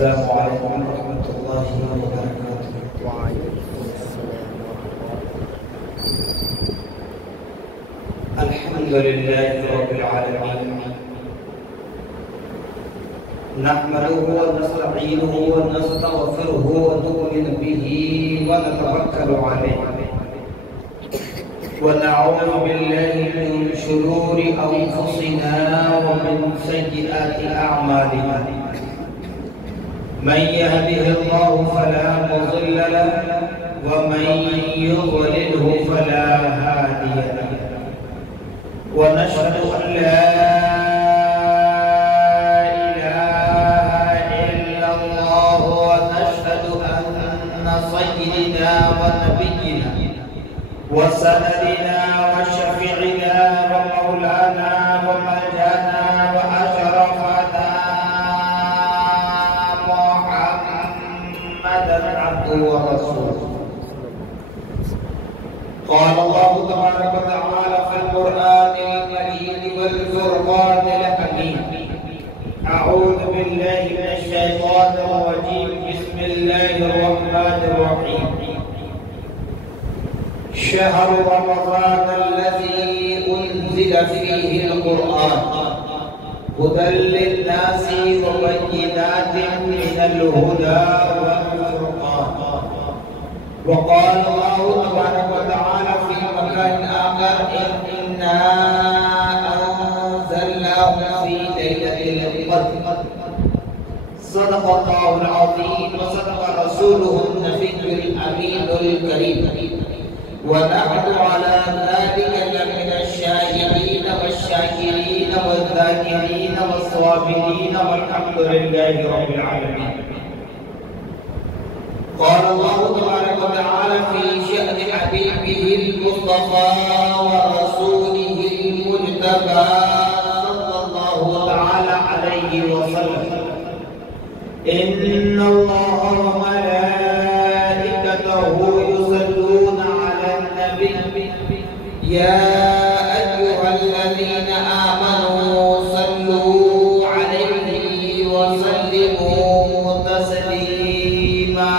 السلام عليكم ورحمة الله وبركاته. وعليكم السلام الحمد لله رب العالمين، نحمده ونستعينه ونستغفره ونؤمن به ونتوكل عليه، ونعوذ بالله من شرور أنفسنا ومن سيئات أعمالنا. من يهده الله فلا مضل له ومن يضلله فلا هادي له، ونشهد أن لا إله إلا الله، ونشهد أن سيدنا ونبينا وسندنا وشفيعنا ومولانا وملجأنا وأشرفنا محمدا عبده ورسوله. قال الله تبارك وتعالى في القرآن الكريم والفرقان الحكيم: أعوذ بالله من الشيطان الرجيم، بسم الله الرحمن الرحيم. شهر رمضان الذي أنزل فيه القرآن هدى للناس وبينات من الهدى والفرقان. وقال الله تبارك وتعالى في مكان آخر: إنا أنزلناه في ليلة القدر. صدق الله العظيم وصدق رسوله النبي الأمين الكريم، ونحن على ذلك لمن الشاهدين والشاكرين والذاكرين والصابرين، والحمد لله رب العالمين. قال الله تبارك وتعالى في شأن حبيبه المصطفى ورسوله المجتبى صلى الله تعالى عليه وسلم: إن الله وملائكته يصلون على النبي يا أيها الذين آمنوا صلوا عليه وسلموا تسليما.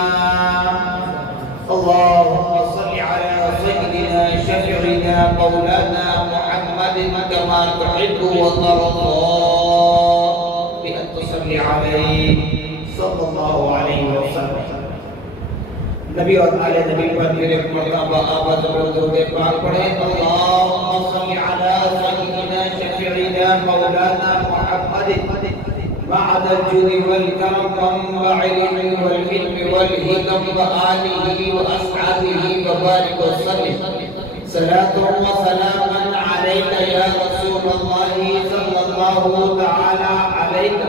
اللهم صل على سيدنا شفيعنا مولانا محمد كما تحب وترضى بأن تصلي عليه صلى الله عليه وسلم. نبی اور آل نبی پر میرے مرتبہ آباد و درود پاک پڑھیں. اللهم صل على سيدنا شفيعنا مولانا محمد بعد الجود والكرم منبع العلم والحلم والهدم وآله وأصحابه وبارك وسلم. صلاة وسلاما عليك يا رسول الله صلى الله تعالى عليك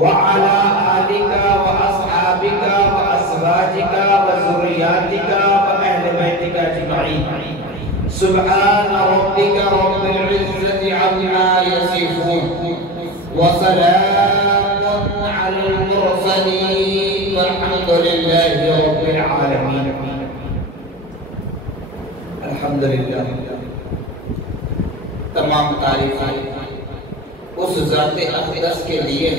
وعلى آلك وأصحابك وأزواجك وذرياتك وأهل بيتك أجمعين. سبحان ربك رب العزة عما يصفون، وسلام على المرسلين، والحمد لله رب العالمين. الحمدللہ، تمام تعریفیں اس ذات اقدس کے لیے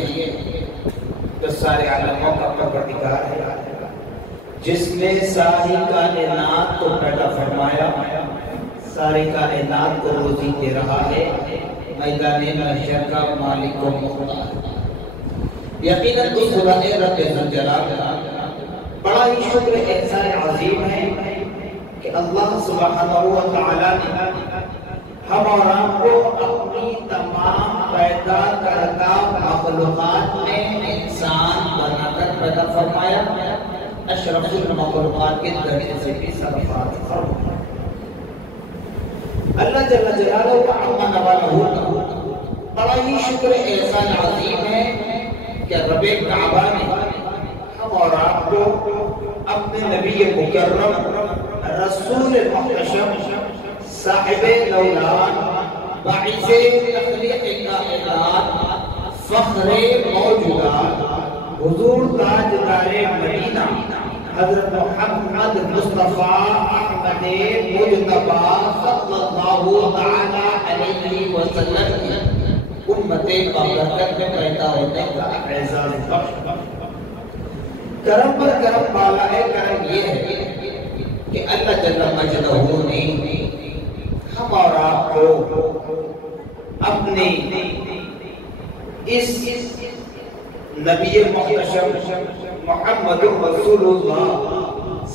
جو سارے عالموں کا پروردگار ہے، جس نے ساری کائنات کو پیدا فرمایا، ساری کائنات کو روزی دے رہا ہے، میدان محشر کا مالک و مختار. یقیناً اس خدا رب ذوالجلال بڑا ہی شکر احسان عظیم ہے کہ اللہ سبحانہ و تعالیٰ نے ہم اور آپ کو اپنی تمام پیدا کردہ مخلوقات میں انسان بنا کر پیدا فرمایا، اشرف المخلوقات کے درجے سے بھی سرفراز فرمایا. اللہ جل جلالہ عما نوالہ بڑا ہی شکر احسان عظیم ہے کہ رب کعبہ نے ہم اور آپ کو اپنے نبی مکرم رسول محتشم صاحب لولان باعث تخلیق کائنات فخر موجودات حضور تاجدار مدینہ حضرت محمد مصطفیٰ احمد مجتبی صلی اللہ تعالی علیہ وسلم کی امت بابرکت میں پیدا ہونے کا اعزاز بخش کرم پر کرم والا ہے. کرم یہ ہے کہ اللہ جل مجدہ نے ہم اور آپ کو اپنے اس نبی محتشم محمد رسول اللہ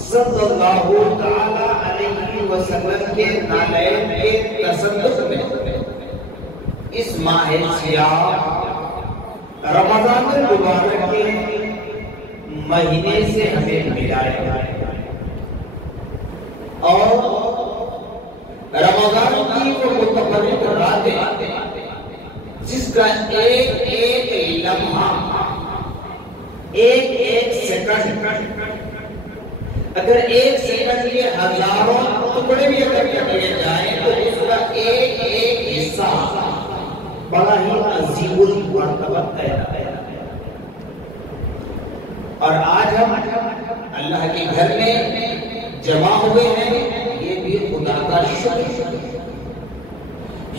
صلی اللہ تعالی علیہ وسلم کے نالین کے تصدق میں اس ماہ سیاہ رمضان المبارک کے مہینے سے ہمیں ملایا اور رمضان کی وہ متفرق راتیں جس کا ایک ایک لمحہ ایک ایک سیکنڈ اگر ایک سیکنڈ کے ہزاروں ٹکڑے بھی اگر کیے جائیں تو اس کا ایک ایک حصہ بڑا ہی عظیم المرتبہ ہے. اور آج ہم اللہ کے گھر میں جمع ہوئے ہیں، یہ بھی خدا کا شکر.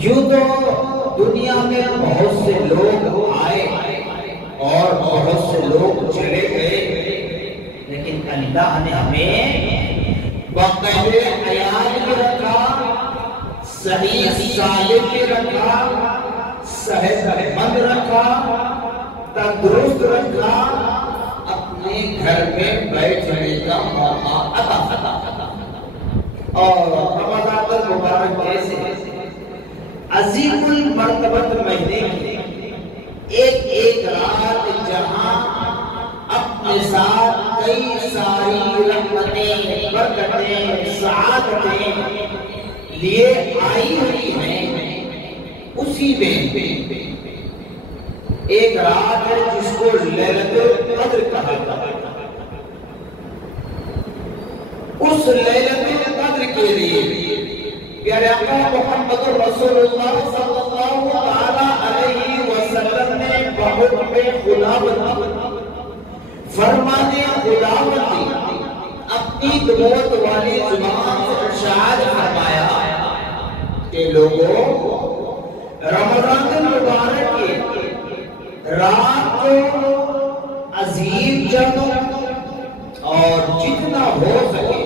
یوں تو دنیا میں بہت سے لوگ آئے اور بہت سے لوگ چلے گئے، لیکن اللہ نے ہمیں باقاعدہ حیات میں رکھا، صحیح سالم میں رکھا، صحت مند رکھا، تندرست رکھا، اپنے گھر میں بیٹھنے کا موقع عطا. اور رمضان المبارک جیسے عظیم المرتبت مہینے کی ایک ایک رات جہاں اپنے ساتھ کئی ساری رحمتیں، برکتیں، سعادتیں لیے آئی ہوئی ہیں، اسی میں ایک رات ہے جس کو لیلۃ القدر کہا جاتا ہے. اس لیلۃ القدر کے لیے پیارے آقا محمد رسول اللہ صلی اللہ علیہ وسلم نے بحکم خداوندی فرمانے خداوندی اپنی نبوت والی زبان سے ارشاد فرمایا کہ لوگوں رمضان المبارک کی رات کو عظیم جانو اور جتنا ہو سکے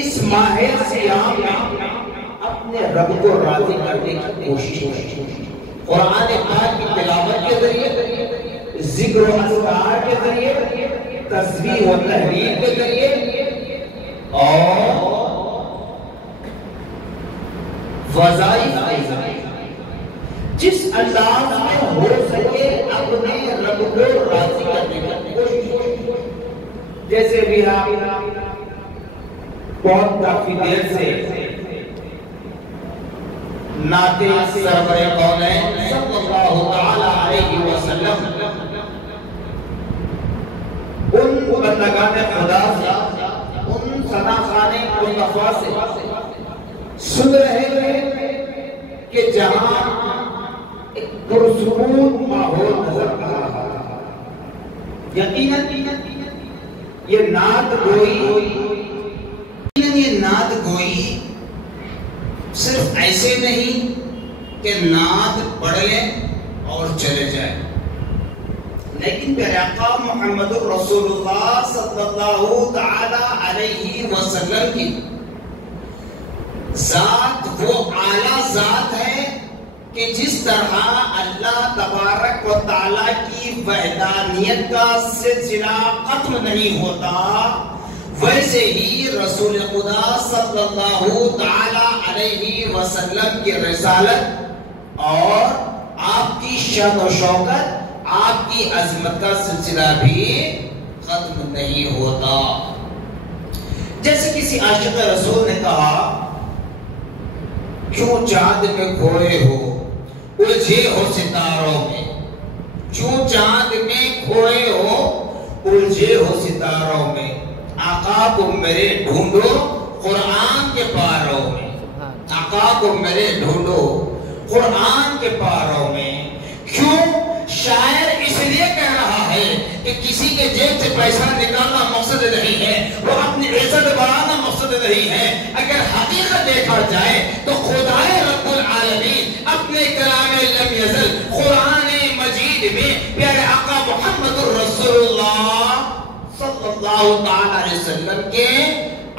اس ماہ سیام میں اپنے رب کو راضی کرنے کی کوشش کریں. قرآن پاک کی تلاوت کے ذریعے، ذکر و اذکار کے ذریعے، تسبیح و تحلیل کے ذریعے اور وظائف کے ذریعے جس انداز میں ہو سکے اپنے رب کو راضی کرنے کی کوشش کریں. جیسے بھی آپ بہت کافی دیر سے نعت سرور کونین صلی اللہ تعالی علیہ وسلم ان بندگان خدا سے، ان ثناخان مصطفیٰ سے سن رہے ہیں کہ جہاں ایک پرسکون ماحول نظر آ رہا ہے. یقیناً یہ نعت گوئی صرف ایسے نہیں کہ نعت پڑھ لیں اور چلے جائیں، لیکن پیارے آقا محمد رسول اللہ صلی اللہ تعالی علیہ وسلم کی ذات وہ اعلیٰ ذات ہے کہ جس طرح اللہ تبارک و تعالی کی وحدانیت کا سلسلہ ختم نہیں ہوتا، ویسے ہی رسول خدا صلی اللہ تعالی علیہ وسلم کی رسالت اور آپ کی شان و شوکت، آپ کی عظمت کا سلسلہ بھی ختم نہیں ہوتا. جیسے کسی عاشق رسول نے کہا، کیوں چاند میں کھوئے ہو الجھے ہو ستاروں میں، کیوں چاند میں کھوئے ہو الجھے ہو ستاروں میں، آقا کو میرے ڈھونڈو قرآن کے پاروں میں، آقا کو میرے ڈھونڈو قرآن کے پاروں میں. کیوں شاعر اس لیے کہہ رہا ہے کہ کسی کے جیب سے پیسہ نکالنا مقصد نہیں ہے، وہ اپنی عزت بڑھانا مقصد نہیں ہے. اگر حقیقت دیکھا جائے تو خدائے رب العالمین اپنے کلام لم یزل قرآن مجید میں پیارے آقا محمد الرسول اللہ اللہ تعالی علیہ وسلم کے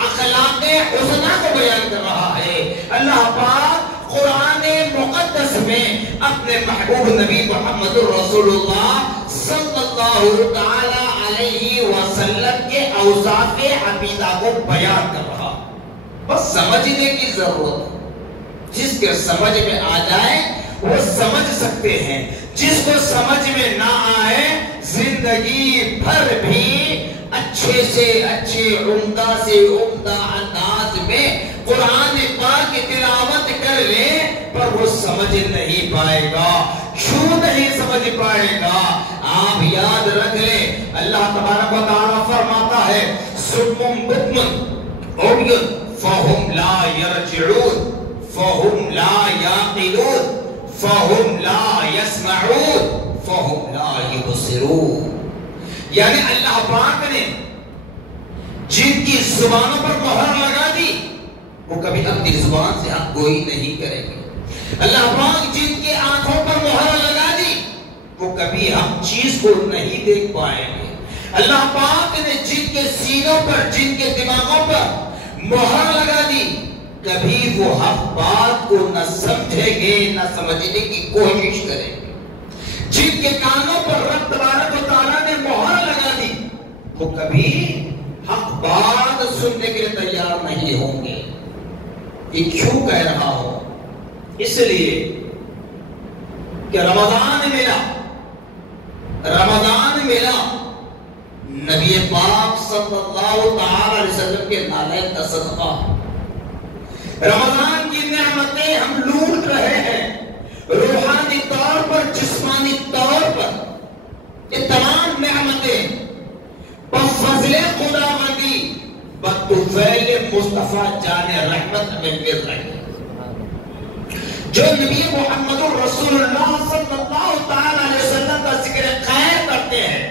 اخلاق حسنہ کو بیان کر رہا ہے۔ اللہ پاک قرآن مقدس میں اپنے محبوب نبی محمد رسول اللہ صلی اللہ تعالی علیہ وسلم کے اوصاف حمیدہ کو بیان کر رہا، بس سمجھنے کی ضرورت ہے۔ جس کے سمجھ میں آ جائے وہ سمجھ سکتے ہیں، جس کو سمجھ میں نہ آئے زندگی بھر بھی اچھے سے اچھے عمدہ سے عمدہ انداز میں قرآن پاک کی تلاوت کر لے پر وہ سمجھ نہیں پائے گا۔ کیوں نہیں سمجھ پائے گا؟ آپ یاد رکھ لیں، اللہ تبارک و تعالیٰ فرماتا ہے سُمٌّ بُکْمٌ عُمْیٌ فَهُمْ لَا يَرْجِعُونَ فَهُمْ لَا يَعْقِلُونَ فَهُمْ لَا يَسْمَعُونَ فَهُمْ لَا يُبْصِرُونَ۔ یعنی اللہ پاک نے جن کی زبانوں پر مہر لگا دی وہ کبھی اپنی زبان سے حق گوئی نہیں کریں گے۔ اللہ پاک جن کی آنکھوں پر مہر لگا دی وہ کبھی حق چیز کو نہیں دیکھ پائیں گے۔ اللہ پاک نے جن کے سینوں پر، جن کے دماغوں پر مہر لگا دی کبھی وہ حق بات کو نہ سمجھیں گے نہ سمجھنے کی کوشش کریں گے۔ جن کے کانوں پر رب تبارک و تعالیٰ نے مہر لگا دی وہ کبھی حق بات سننے کے لیے تیار نہیں ہوں گے۔ یہ کیوں کہہ رہا ہوں؟ اس لیے کہ رمضان ملا نبی پاک صلی اللہ تعالی علیہ وسلم کے نالین کا صدقہ۔ رمضان کی نعمتیں ہم لوٹ رہے ہیں، روحانی طور پر، جسمانی طور پر۔ یہ تمام نعمتیں بفضل خداوندی بطفیل مصطفیٰ جان رحمت ہمیں مل رہی ہے۔ جو نبی محمد رسول اللہ صلی اللہ تعالی علیہ وسلم کا ذکر خیر کرتے ہیں،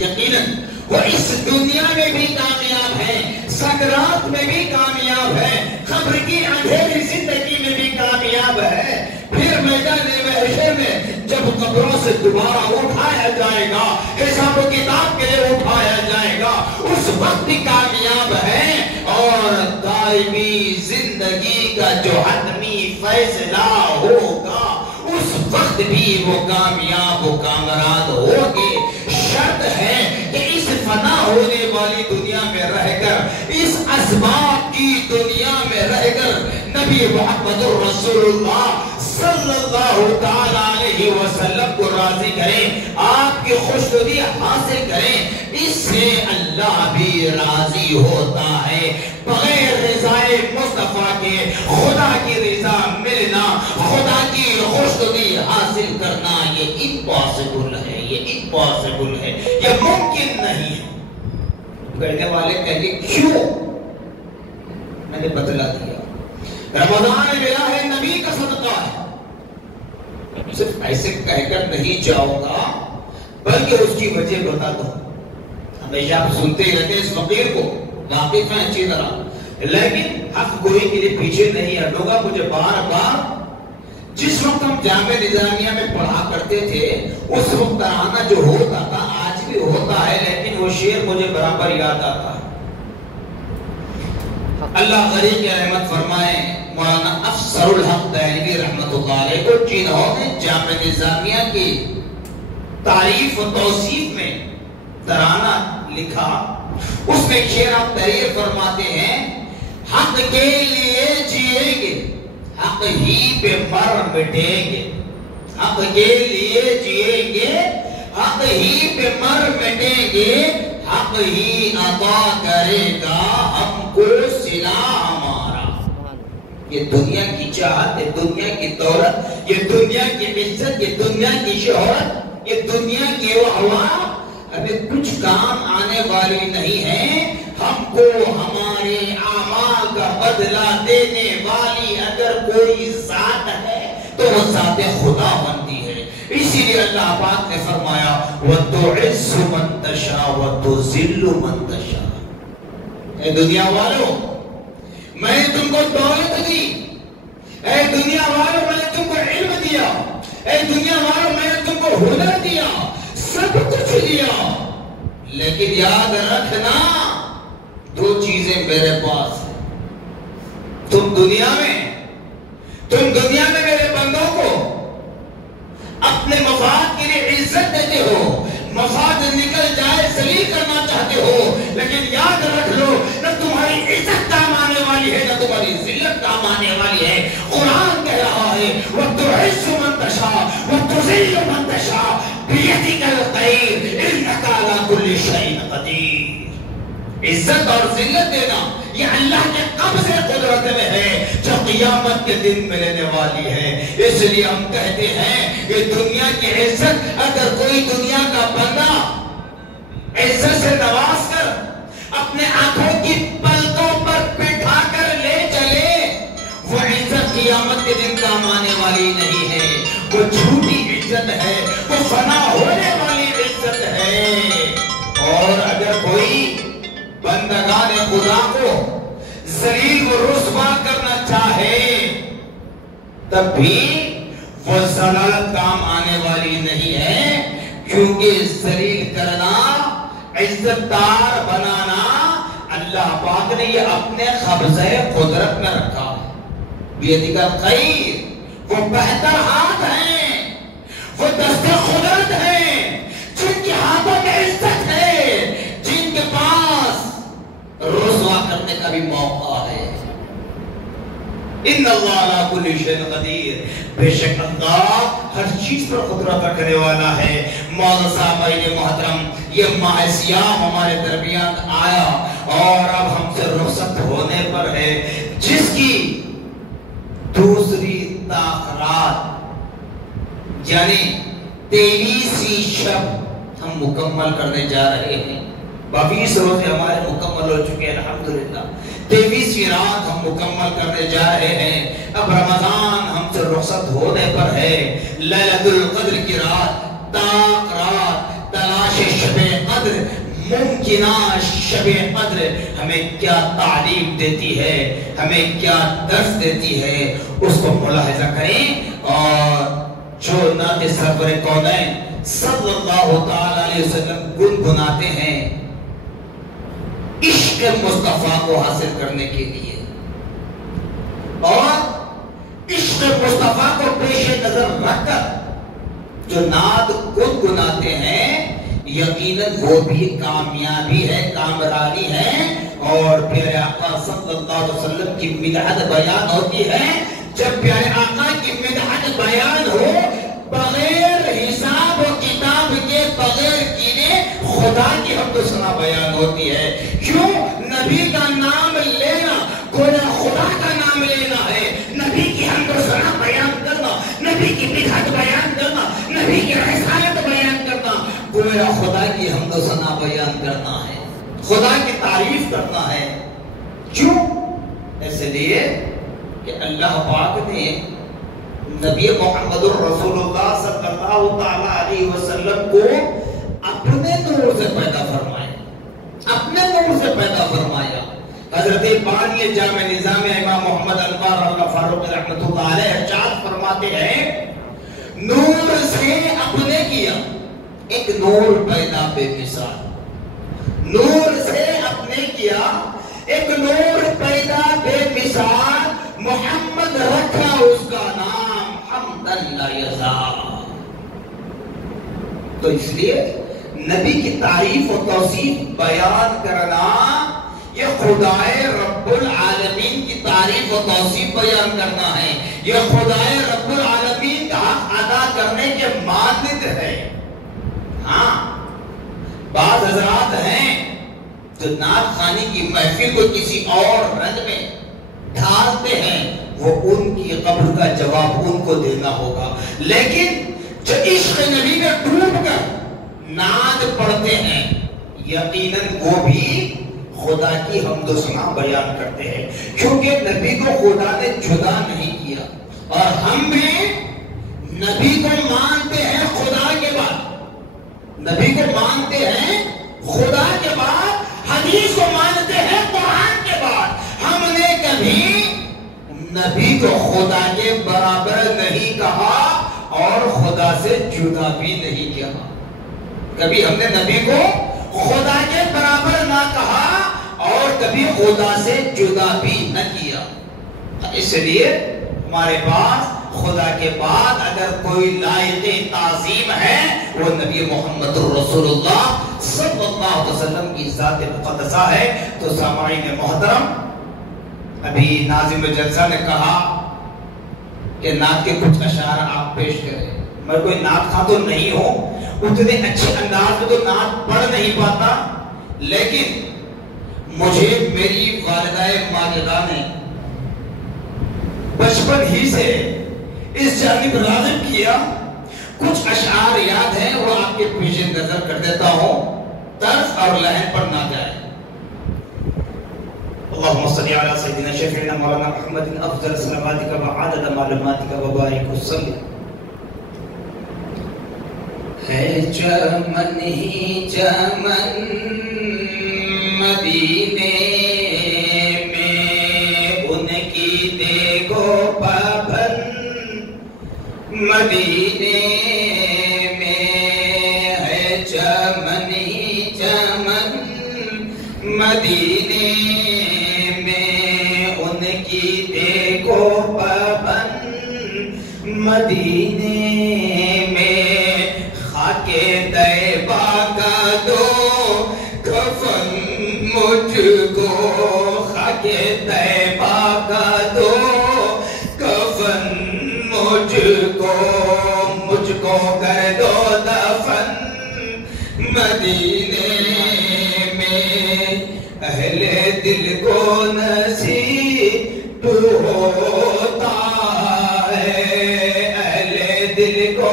یقیناً وہ اس دنیا میں بھی کامیاب ہیں، سکرات میں بھی کامیاب ہے، قبر کی اندھیری زندگی میں بھی کامیاب ہے، پھر میدان محشر میں جب قبروں سے دوبارہ اٹھایا جائے گا، حساب و کتاب کے لیے اٹھایا جائے گا، اس وقت بھی کامیاب ہے، اور دائمی زندگی کا جو حتمی فیصلہ ہوگا اس وقت بھی وہ کامیاب و کامراد ہوگے۔ شرط ہے کہ اس فنا ہونے والی دنیا میں رہ کر، اس اسباب کی دنیا میں رہ کر نبی محمد رسول اللہ صلی اللہ تعالی علیہ وسلم کو راضی کریں، آپ کی خوشنودی حاصل کریں، اس سے اللہ بھی راضی ہوتا ہے۔ بغیر رضائے مصطفیٰ کے خدا کی رضا ملنا، خدا کی خوشنودی حاصل کرنا یہ امپاسبل ہے، یہ امپاسبل ہے، یہ ممکن نہیں ہے۔ کہنے والے کہیں گے کیوں؟ میں نے بتلا دیا، رمضان ملا ہے، نبی کا صدقہ ہے۔ صرف ایسے کہہ کر نہیں جاؤں گا بلکہ اس کی وجہ بتا دوں۔ ہمیشہ آپ سنتے ہی رہتے اس فقیر کو، واقف ہیں اچھی طرح، لیکن حق گوئی کے لیے پیچھے نہیں ہٹوں گا۔ مجھے بار بار جس وقت ہم جامع نظامیہ میں پڑھا کرتے تھے اس وقت ترانہ جو ہوتا تھا آج بھی ہوتا ہے، لیکن وہ شعر مجھے برابر یاد آتا ہے۔ اللہ غریب کی رحمت فرمائے مولانا افسر الحق دہلوی رحمت اللہ علیہ کو، جنہوں نے جامع نظامیہ کی تعریف و توصیف میں ترانہ لکھا، اس میں شعر آپ تحریر فرماتے ہیں، حق کے لیے جیئیں گے حق ہی پہ مر مٹیں گے، حق کے لیے جیئیں گے حق ہی پہ مر مٹیں گے، حق ہی عطا کرے گا ہم کو صلہ ہمارا۔ یہ دنیا کی چاہت، یہ دنیا کی دولت، یہ دنیا کی عزت، یہ دنیا کی شہرت، یہ دنیا کی ہوا ہمیں کچھ کام آنے والی نہیں ہے۔ ہم کو ہمارے اعمال کا بدلہ دینے والی اگر کوئی ذات ہے تو وہ ذات خدا بنتی ہے۔ اسی لیے اللہ پاک نے فرمایا وَتُعِزُّ مَن تَشَاءُ وَتُذِلُّ مَن تَشَاءُ۔ اے دنیا والوں، میں نے تم کو دولت دی، اے دنیا والوں میں نے تم کو علم دیا، اے دنیا والوں میں نے تم کو ہنر دیا، سب کچھ دیا، لیکن یاد رکھنا دو چیزیں میرے پاس ہیں. تم دنیا میں میرے بندوں کو اپنے مفاد کے لیے عزت دیتے ہو، مفاد نکل جائے ذلیل کرنا چاہتے ہو، لیکن یاد رکھ لو نہ تمہاری عزت کام آنے والی ہے نہ تمہاری ذلت کام آنے والی ہے. قرآن کہہ رہا ہے وَتُعِزُّ مَن تَشَاءُ وَتُذِلُّ مَن تَشَاءُ بِيَدِكَ الْخَيْرُ إِنَّكَ عَلَىٰ كُلِّ شَيْءٍ قَدِيرٌ. عزت اور ذلت دینا یہ اللہ کے قبض قدرت میں ہے جو قیامت کے دن ملنے والی ہے. اس لیے ہم کہتے ہیں کہ دنیا کی عزت اگر کوئی دنیا کا بندہ عزت سے نواز کر اپنے آنکھوں کی پلکوں پر بٹھا کر لے چلے، وہ عزت قیامت کے دن کام آنے والی نہیں ہے. وہ جھوٹی عزت ہے، وہ فنا ہونے والی عزت ہے. اور اگر کوئی بندگان خدا کو ذلیل و رسوا کرنا چاہے تب بھی وہ ضلالت کام آنے والی نہیں ہے، کیونکہ ذلیل کرنا، عزت دار بنانا اللہ پاک نے یہ اپنے قبضۂ قدرت میں رکھا ہے. بیدک الخیر، وہ بہتر ہاتھ ہیں، وہ دست قدرت ہیں جن کے ہاتھوں میں عزت ہے، جن کے پاس رسوا کرنے کا بھی موقع ہے. ان اللہ علی کل شیء قدیر، بے شک اللہ ہر چیز پر قدرت رکھنے والا ہے. مولانا صاحب محترم، یہ ماہ سیام ہمارے درمیان آیا اور اب ہم سے رخصت ہونے پر ہے، جس کی دوسری تاخرات یعنی 23ویں شب ہم مکمل کرنے جا رہے ہیں. 22 روزے ہمارے مکمل ہو چکے ہیں الحمدللہ. 23ویں رات ہم مکمل کرنے جا رہے ہیں. اب رمضان ہم سے رخصت ہونے پر ہے. لیلۃ القدر کی رات، طاق رات، تلاش شب قدر، ممکنہ شب قدر ہمیں کیا تعلیم دیتی ہے، ہمیں کیا درس دیتی ہے، اس کو ملاحظہ کریں. اور جو نعت سرور کونین صلی اللہ تعالی علیہ وسلم گنگناتے ہیں عشق مصطفیٰ کو حاصل کرنے کے لیے، اور عشق مصطفیٰ کو پیش نظر رکھ کر جو نعت گنگناتے ہیں، یقیناً وہ بھی کامیابی ہے، کامرانی ہے. اور پیارے آقا صلی اللہ علیہ وسلم کی مدحت بیان ہوتی ہے. جب پیارے آقا کی مدحت بیان ہو، بغیر حساب و کتاب کے، بغیر گنے خدا کی حمد و ثنا بیان ہوتی ہے. کیوں؟ نبی کا نام لینا گویا خدا کا نام لینا ہے. نبی کی حمد و ثنا بیان کرنا، نبی کی مدحت بیان کرنا، نبی کی رسالت بیان کرنا گویا خدا کی حمد و ثنا بیان کرنا ہے، خدا کی تعریف کرنا ہے. کیوں؟ اس لیے کہ اللہ پاک نے نبی محمد الرسول اللہ صلی اللہ تعالی علیہ وسلم کو اپنے نور سے پیدا فرمایا، اپنے نور سے پیدا فرمایا. حضرت بانی جامع نظام امام محمد انوار اللہ فاروق رحمۃ اللہ علیہ ارشاد فرماتے ہیں نور سے اپنے کیا ایک نور پیدا بے مثال، نور سے اپنے کیا ایک نور پیدا بے مثال، محمد رکھا اس کا نام حمدن لا یزال. تو اس لیے نبی کی تعریف و توصیف بیان کرنا، یہ خدائے رب العالمین کی تعریف و توصیف بیان کرنا ہے، یہ خدائے رب العالمین کا حق ادا کرنے کے مانند ہے. ہاں بعض حضرات ہیں جو نعت خوانی کی محفل کو کسی اور رنگ میں ڈھالتے ہیں، وہ ان کی قبر کا جواب ان کو دینا ہوگا. لیکن جو عشق نبی میں ڈوب کر نعت پڑھتے ہیں، یقیناً وہ بھی خدا کی حمد و ثنا بیان کرتے ہیں، کیونکہ نبی کو خدا نے جدا نہیں کیا. اور ہم بھی نبی کو مانتے ہیں خدا کے بعد، نبی کو مانتے ہیں خدا کے بعد، حدیث کو مانتے ہیں قرآن کے بعد. ہم نے کبھی نبی کو خدا کے برابر نہیں کہا اور خدا سے جدا بھی نہیں کیا. کبھی ہم نے نبی کو خدا کے برابر نہ کہا اور کبھی خدا سے جدا بھی نہ کیا. اس لیے ہمارے پاس خدا کے بعد اگر کوئی لائق تعظیم ہے وہ نبی محمد رسول اللہ صلی اللہ علیہ وسلم کی ذات مقدسہ ہے. تو سامعین محترم، ابھی ناظم جلسہ نے کہا کہ نعت کے کچھ اشعار آپ پیش کریں. میں کوئی نعت خواں تو نہیں ہوں، اتنے اچھے انداز میں تو نعت پڑھ نہیں پاتا، لیکن مجھے میری والدہ ماجدہ نے بچپن ہی سے اس جانب راغب کیا. کچھ اشعار یاد ہیں، وہ آپ کے پیش نظر کر دیتا ہوں، طرز اور لحن پر نہ جائے. اللهم صل على سيدنا شفيعنا مولانا محمد افضل صلواتك وعدد معلوماتك وبارك وسلم. ہے چمن ہی چمن مدینے میں ان کی دیکھو پابند مدینے میں ہے چمن ہی چمن مدینے میں ان کی دیکھو پابند مدینے میں خاک طیبہ کا دو کفن مجھ کو خاک طیبہ کا دو کفن مجھ کو کر دو دفن مدینے میں اہل دل کو نصیب ہوتا ہے اہل دل کو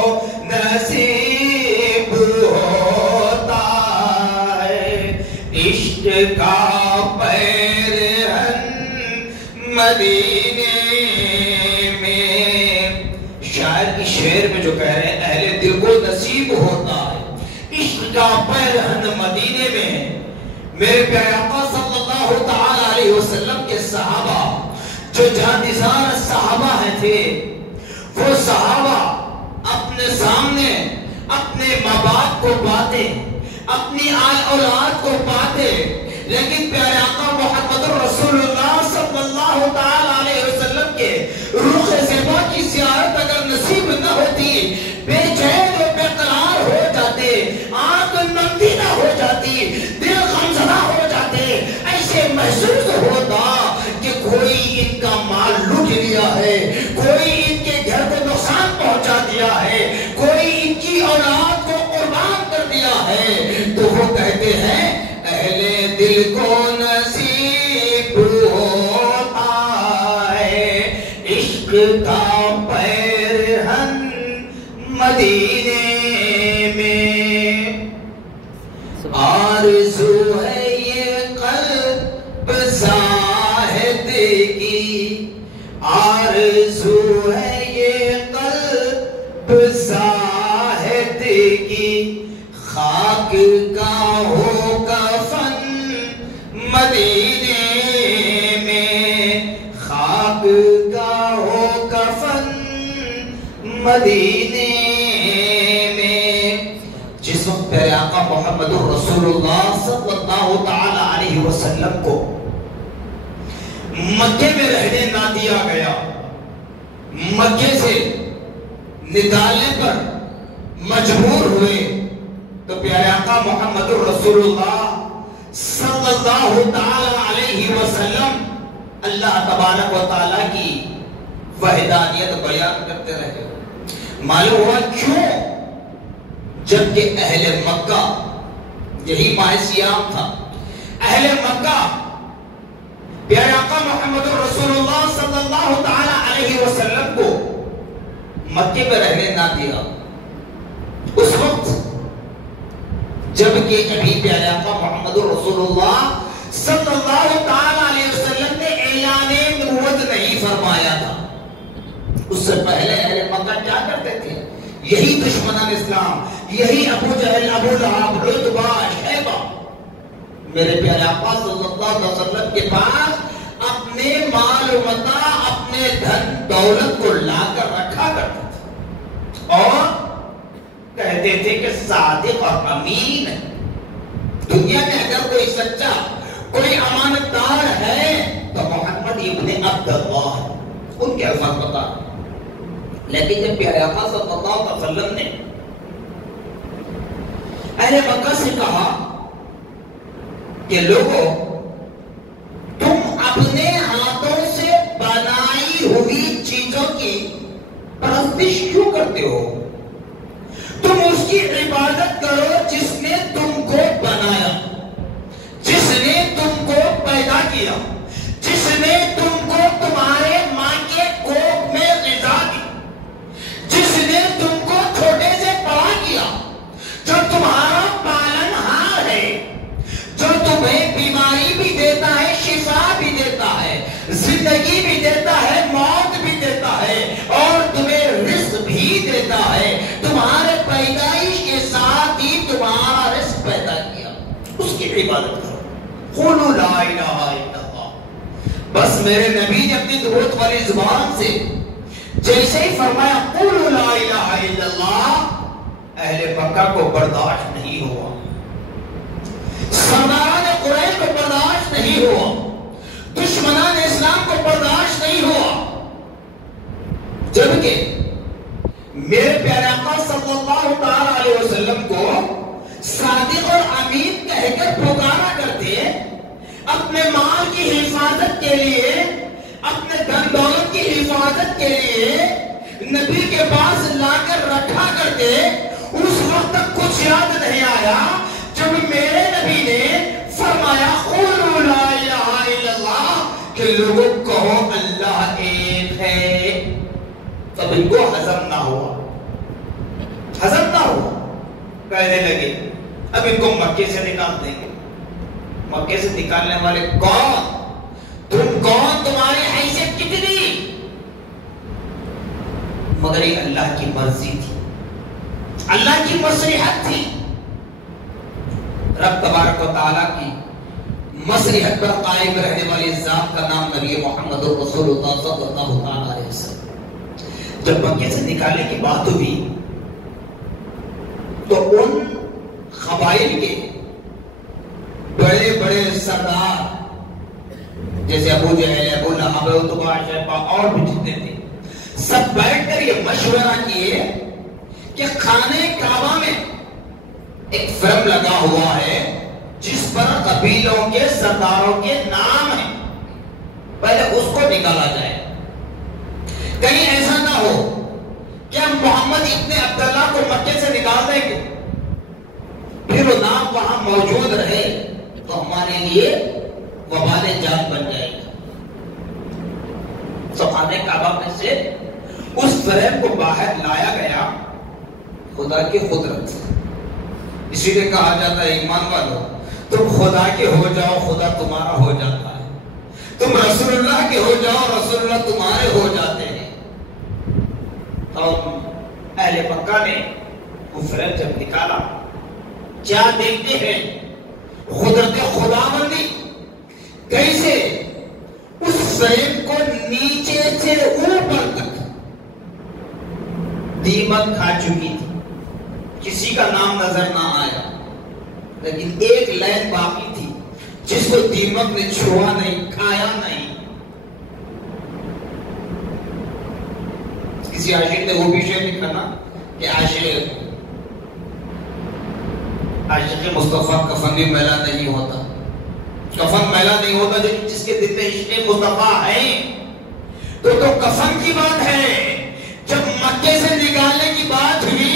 نصیب ہوتا ہے عشق کا پیرہن مدینے میں. شاعر کی شعر میں جو کہہ رہے ہیں اہل دل کو نصیب ہوتا ہے عشق کا پیرہن مدینے میں. میرے پیارے آقا صلی اللہ تعالی علیہ وسلم کے صحابہ جو جاندیزار صحابہ ہیں تھے، وہ صحابہ اپنے سامنے اپنے ماں باپ کو پاتے، اپنی آل اولاد کو پاتے، لیکن پیارے آقا محمد رسول اللہ صلی اللہ تعالی علیہ وسلم کے روح زیبا کی زیارت اگر نصیب نہ ہوتی، بے چین و بے قرار ہو جاتے، آنکھ نمدی نہ ہو جاتی، دل غمزدہ ہو جاتے. ایسے محسوس ہوتا کہ کوئی ان کا مال لوٹ لیا ہے، کوئی ان کے گھر کو نقصان پہنچا دیا ہے، کوئی ان کی اولاد کو قربان کر دیا ہے. تو وہ کہتے ہیں اہل دل کو نصیب ہوتا ہے عشق کا پیرہن مدینے میں. آرزو ہے یہ قلب زاہد کی، آرزو ہے یہ قلب زاہد کی، خاک کا ہو کفن مدینے میں، خاک کا ہو کفن مدینے میں. جس وقت پیارے آقا محمد رسول اللہ صلی اللہ تعالی علیہ وسلم کو مکے میں رہنے نہ دیا گیا، مکے سے نکالنے پر مجبور ہوئے، تو پیارے آقا محمد رسول اللہ صلی اللہ تعالی علیہ وسلم اللہ تبارک و تعالی کی وحدانیت بیان کرتے رہے. معلوم ہوا کیوں؟ جبکہ اہل مکہ، یہی ماہ سیام تھا، اہل مکہ پیارے آقا محمد رسول اللہ صلی اللہ تعالی علیہ وسلم کو مکے میں رہنے نہ دیا. اس وقت جبکہ ابھی پیارے آقا محمد رسول اللہ صلی اللہ تعالی علیہ وسلم نے اعلان نبوت نہیں فرمایا تھا. اس سے پہلے اہل مکہ کیا کرتے تھے؟ یہی دشمنان اسلام، یہی ابو جہل، ابو لہب، عتبہ، شیبہ، میرے پیارے آقا صلی اللہ علیہ وسلم کے پاس اپنے مال و متاع، اپنے دھن دولت کو لا کر رکھا کرتے تھے اور کہتے تھے کہ صادق اور امین ہے. دنیا میں اگر کوئی سچا کوئی امانتدار ہے تو محمد ابن عبداللہ، ان کے الفاظ بتا۔ لیکن جب پیارے آقا صلی اللہ علیہ وسلم نے اہل مکہ سے کہا کہ لوگوں تم اپنے ہاتھوں سے بنائی ہوئی چیزوں کی پرستش کیوں کرتے ہو؟ تم اس کی عبادت کرو جس نے تم کو بنایا، جس نے تم کو پیدا کیا، جس نے تم کو تمہارے ماں کے کوکھ میں غذا دی، جس نے تم کو چھوٹے سے بڑا کیا، جو تمہارا پالن ہار ہے، جو تمہیں بیماری بھی دیتا ہے، شفا بھی دیتا ہے، زندگی بھی دیتا ہے، موت بھی دیتا ہے، اور تمہیں رزق بھی دیتا ہے، تمہارے پیدائش کے ساتھ ہی تمہارا رزق پیدا کیا، اس کی عبادت کرو۔ قولوا لا الہ الا اللہ۔ بس میرے نبی نے اپنی درود والی زبان سے جیسے ہی فرمایا قولوا لا الہ الا اللہ، اہل مکہ کو برداشت نہیں ہوا، سرداران قریش کو برداشت نہیں ہوا، دشمنان اسلام کو برداشت نہیں ہوا، جبکہ میرے پیارے آقا صلی اللہ علیہ وسلم کو صادق اور امین کہہ کر پکارا کرتے، اپنے مال کی حفاظت کے لیے، اپنے دھن دولت کی حفاظت کے لیے نبی کے پاس لا کر رکھا کرتے۔ اس وقت تک کچھ یاد نہیں آیا جب میرے نبی نے فرمایا قولوا لا الہ الا اللہ، کہ لوگوں کہو اللہ ایک ہے، تب ان کو ہضم نہ ہوا، ہضم نہ ہوا، کہنے لگے اب ان کو مکے سے نکال دیں گے۔ مکے سے نکالنے والے کون؟ تم کون؟ تمہاری حیثیت کتنی؟ مگر یہ اللہ کی مرضی تھی، اللہ کی مصلحت تھی، رب تبارک و تعالیٰ کی مصلحت پر قائم رہنے والی ذات کا نام نبی محمد رسول اللہ صلی اللہ علیہ وسلم۔ جب مکے سے نکالنے کی بات ہوئی تو ان قبائل کے بڑے بڑے سردار جیسے ابو جہل، ابو لہب، عتبہ، شیبہ اور بھی جتنے تھے، سب بیٹھ کر یہ مشورہ کیے کہ خانہ کعبہ میں ایک فرم لگا ہوا ہے جس پر قبیلوں کے سرداروں کے نام ہیں، پہلے اس کو نکالا جائے، کہیں ایسا نہ ہو کہ ہم محمد ابن عبداللہ کو مکے سے نکال دیں گے، پھر وہ نام وہاں موجود رہے تو ہمارے لیے وبال جان بن جائے گا۔ تو خانہ کعبہ میں سے اس فریم کو باہر لایا گیا خدا کی قدرت سے۔ اسی لیے کہا جاتا ہے ایمان والو تم خدا کے ہو جاؤ، خدا تمہارا ہو جاتا ہے، تم رسول اللہ کے ہو جاؤ، رسول اللہ تمہارے ہو جاتے ہیں۔ تو اہل مکہ نے وہ فریم جب نکالا، کیا دیکھتے ہیں قدرت خداوندی کیسے اس فریم کو نیچے سے اوپر تک دیمک کھا چکی تھی، کسی کا نام نظر نہ آیا، لیکن ایک لائن باقی تھی جس کو دیمک نے چھوا نہیں، کھایا نہیں۔ کسی عاشق نے وہ بھی شعر لکھا نا کہ عاشق مصطفیٰ کفن بھی میلا نہیں ہوتا، کفن میلا نہیں ہوتا جس کے دل میں عشق مصطفیٰ ہے۔ تو کفن کی بات ہے، جب مکے سے نکالنے کی بات ہوئی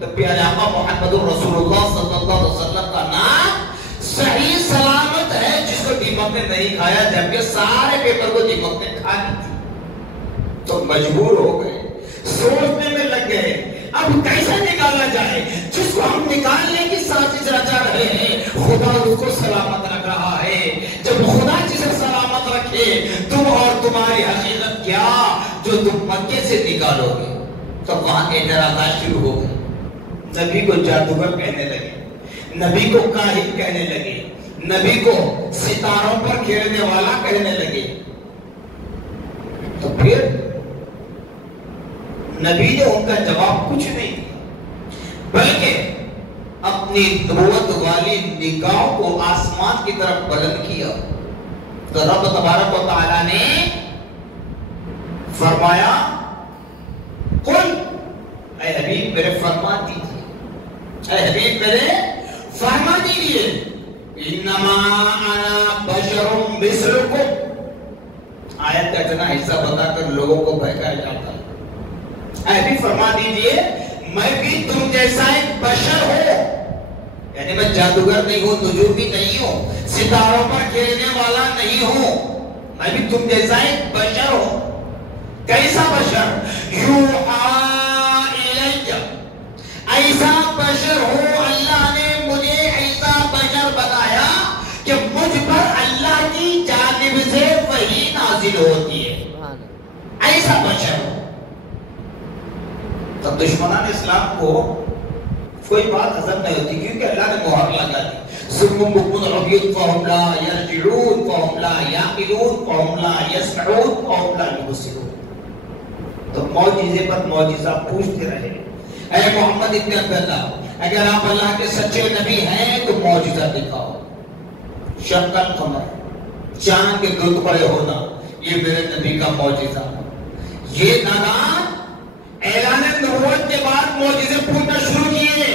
تو پیارے آقا محمد رسول اللہ صلی اللہ علیہ وسلم کا نام صحیح سلامت ہے، جس کو دیمک نے نہیں کھایا، جبکہ سارے پیپر کو دیمک نے کھا لی تھی۔ تو مجبور ہو گئے، سوچنے میں لگ گئے اب کیسے نکالا جائے، جس کو ہم نکالنے کی سازش رچا رہے ہیں خدا اس کو سلامت رکھ رہا ہے۔ جب خدا جسے سلامت رکھے تم اور تمہاری حقیقت کیا جو تم مکے سے نکالو گے۔ تو وہاں اعتراضات شروع ہو گئے، نبی کو جادوگر کہنے لگے، نبی کو کاہن کہنے لگے، نبی کو ستاروں پر کھیلنے والا کہنے لگے۔ تو پھر نبی نے ان کا جواب کچھ نہیں دیا، بلکہ اب اپنی نبوت والی نگاہوں کو آسمان کی طرف بلند کیا تو رب تبارک و تعالیٰ نے فرمایا قل اے حبیب میرے فرما دیجئے، اے حبیب میرے فرما دیجئے انما انا بشر مثلکم۔ آیت کا اتنا حصہ بتا کر لوگوں کو بہکایا جاتا ہے۔ اے حبیب فرما دیجئے میں بھی تم جیسا ایک بشر ہوں، یعنی میں جادوگر نہیں ہوں، نجومی نہیں ہوں، ستاروں پر کھیلنے والا نہیں ہوں، میں بھی تم جیسا ایک بشر ہوں۔ کیسا بشر؟ یوحا الیہ، ایسا بشر ہوں، اللہ نے مجھے ایسا بشر بنایا کہ مجھ پر اللہ کی جانب سے وحی نازل ہوتی ہے، ایسا بشر ہوں۔ تب دشمنان اسلام کو کوئی بات ہضم نہیں ہوتی کیونکہ اللہ نے مہر لگا دی، ثم بکم عمي فهم لا يرجعون فهم لا يعقلون فهم لا يسمعون فهم لا يبصرون۔ تو معجزے پر معجزہ پوچھتے رہے، اے محمد ابن عبداللہ اگر آپ اللہ کے سچے نبی ہیں تو معجزہ دکھاؤ۔ شق القمر، چاند کے گرد پڑے ہونا، یہ میرے نبی کا معجزہ۔ یہ نادان اعلان نبوت کے بعد معجزے پوچھنا شروع کیے،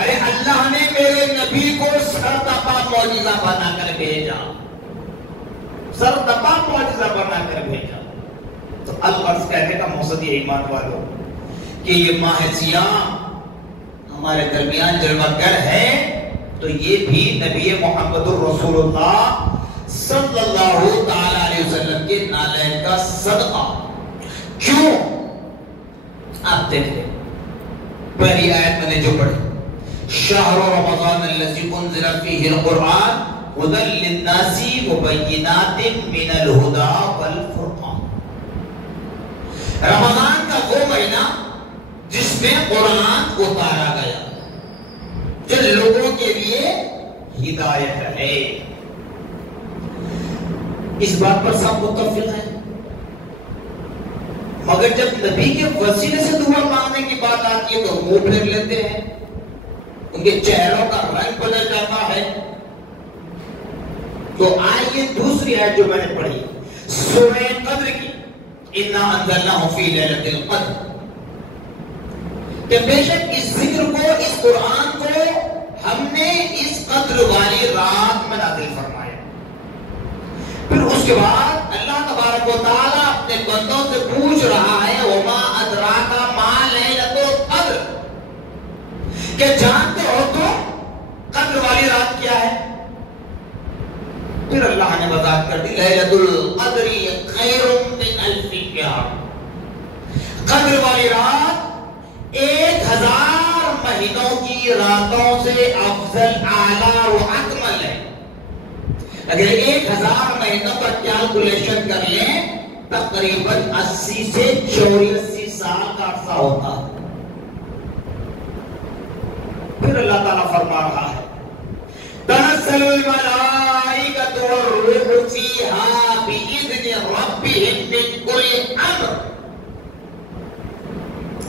ارے اللہ نے میرے نبی کو سرتپا معجزہ بنا کر بھیجا، سرتپا معجزہ بنا کر بھیجا۔ تو الغرض کہنے کا مقصد یہ ایمان والو کہ یہ ماہ سیام ہمارے درمیان جلوہ گر ہے، تو یہ بھی نبی محمد الرسول اللہ صلی اللہ تعالی علیہ وسلم کے نالین کا صدقہ۔ کیوں؟ آپ دیکھیں پہلی آیت میں نے جو پڑھی، شہر رمضان الذی انزل فیہ القرآن ھدی للناس وبینات من الہدی والفرقان۔ رمضان کا وہ مہینہ جس میں قرآن اتارا گیا، جو لوگوں کے لیے ہدایت ہے۔ اس بات پر سب متفق ہیں، مگر جب نبی کے وسیلے سے دعا مانگنے کی بات آتی ہے تو منہ پھیر لیتے ہیں، ان کے چہروں کا رنگ بدل جاتا ہے۔ تو آئیے دوسری آیت جو میں نے پڑھی سورہ قدر کی، اِنَّا أَنزَلْنَاهُ فِي لَيْلَةِ الْقَدْرِ، کہ بے شک اس ذکر کو، اس قرآن کو ہم نے اس قدر والی رات میں نازل فرمایا۔ پھر اس کے بعد اللہ تبارک و تعالیٰ اپنے بندوں سے پوچھ رہا ہے وَمَا أَدْرَاكَ مَا لَيْلَةُ الْقَدْرِ، کہ جانتے ہو تو قدر والی رات کیا ہے؟ پھر اللہ نے وضاحت کر دی لیلۃ القدر خیر من الف شہر، قدر والی رات 1000 مہینوں کی راتوں سے افضل، اعلیٰ و اکمل ہے۔ اگر 1000 مہینوں کا کیلکولیشن کر لیں تقریباً 80 سے 84 سال کا عرصہ ہوتا ہے۔ پھر اللہ تعالیٰ فرما رہا ہے تنزل الملائکۃ والروح فیہا بإذن ربہم من کل امر۔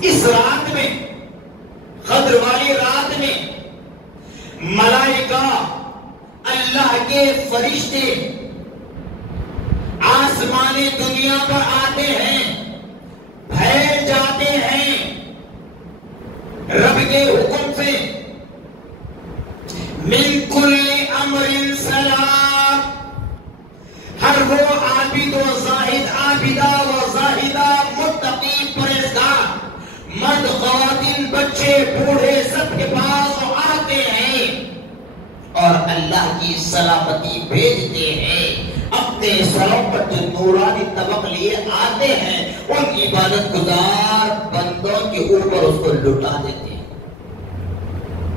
اس رات میں، قدر والی رات میں، ملائکہ، اللہ کے فرشتے آسمانی دنیا پر آتے ہیں، پھیل جاتے ہیں رب کے حکم سے۔ من کل امر سلام، ہر وہ عابد و زاہد، عابدہ و زاہدہ، متقی پرہیزگار، مرد خواتین بچے بوڑھے سب کے پاس وہ آتے ہیں اور اللہ کی سلامتی بھیجتے ہیں۔ اپنے سروں پر جو نورانی طبق لیے آتے ہیں، ان عبادت گزار بندوں کے اوپر اس کو لٹا دیتے ہیں۔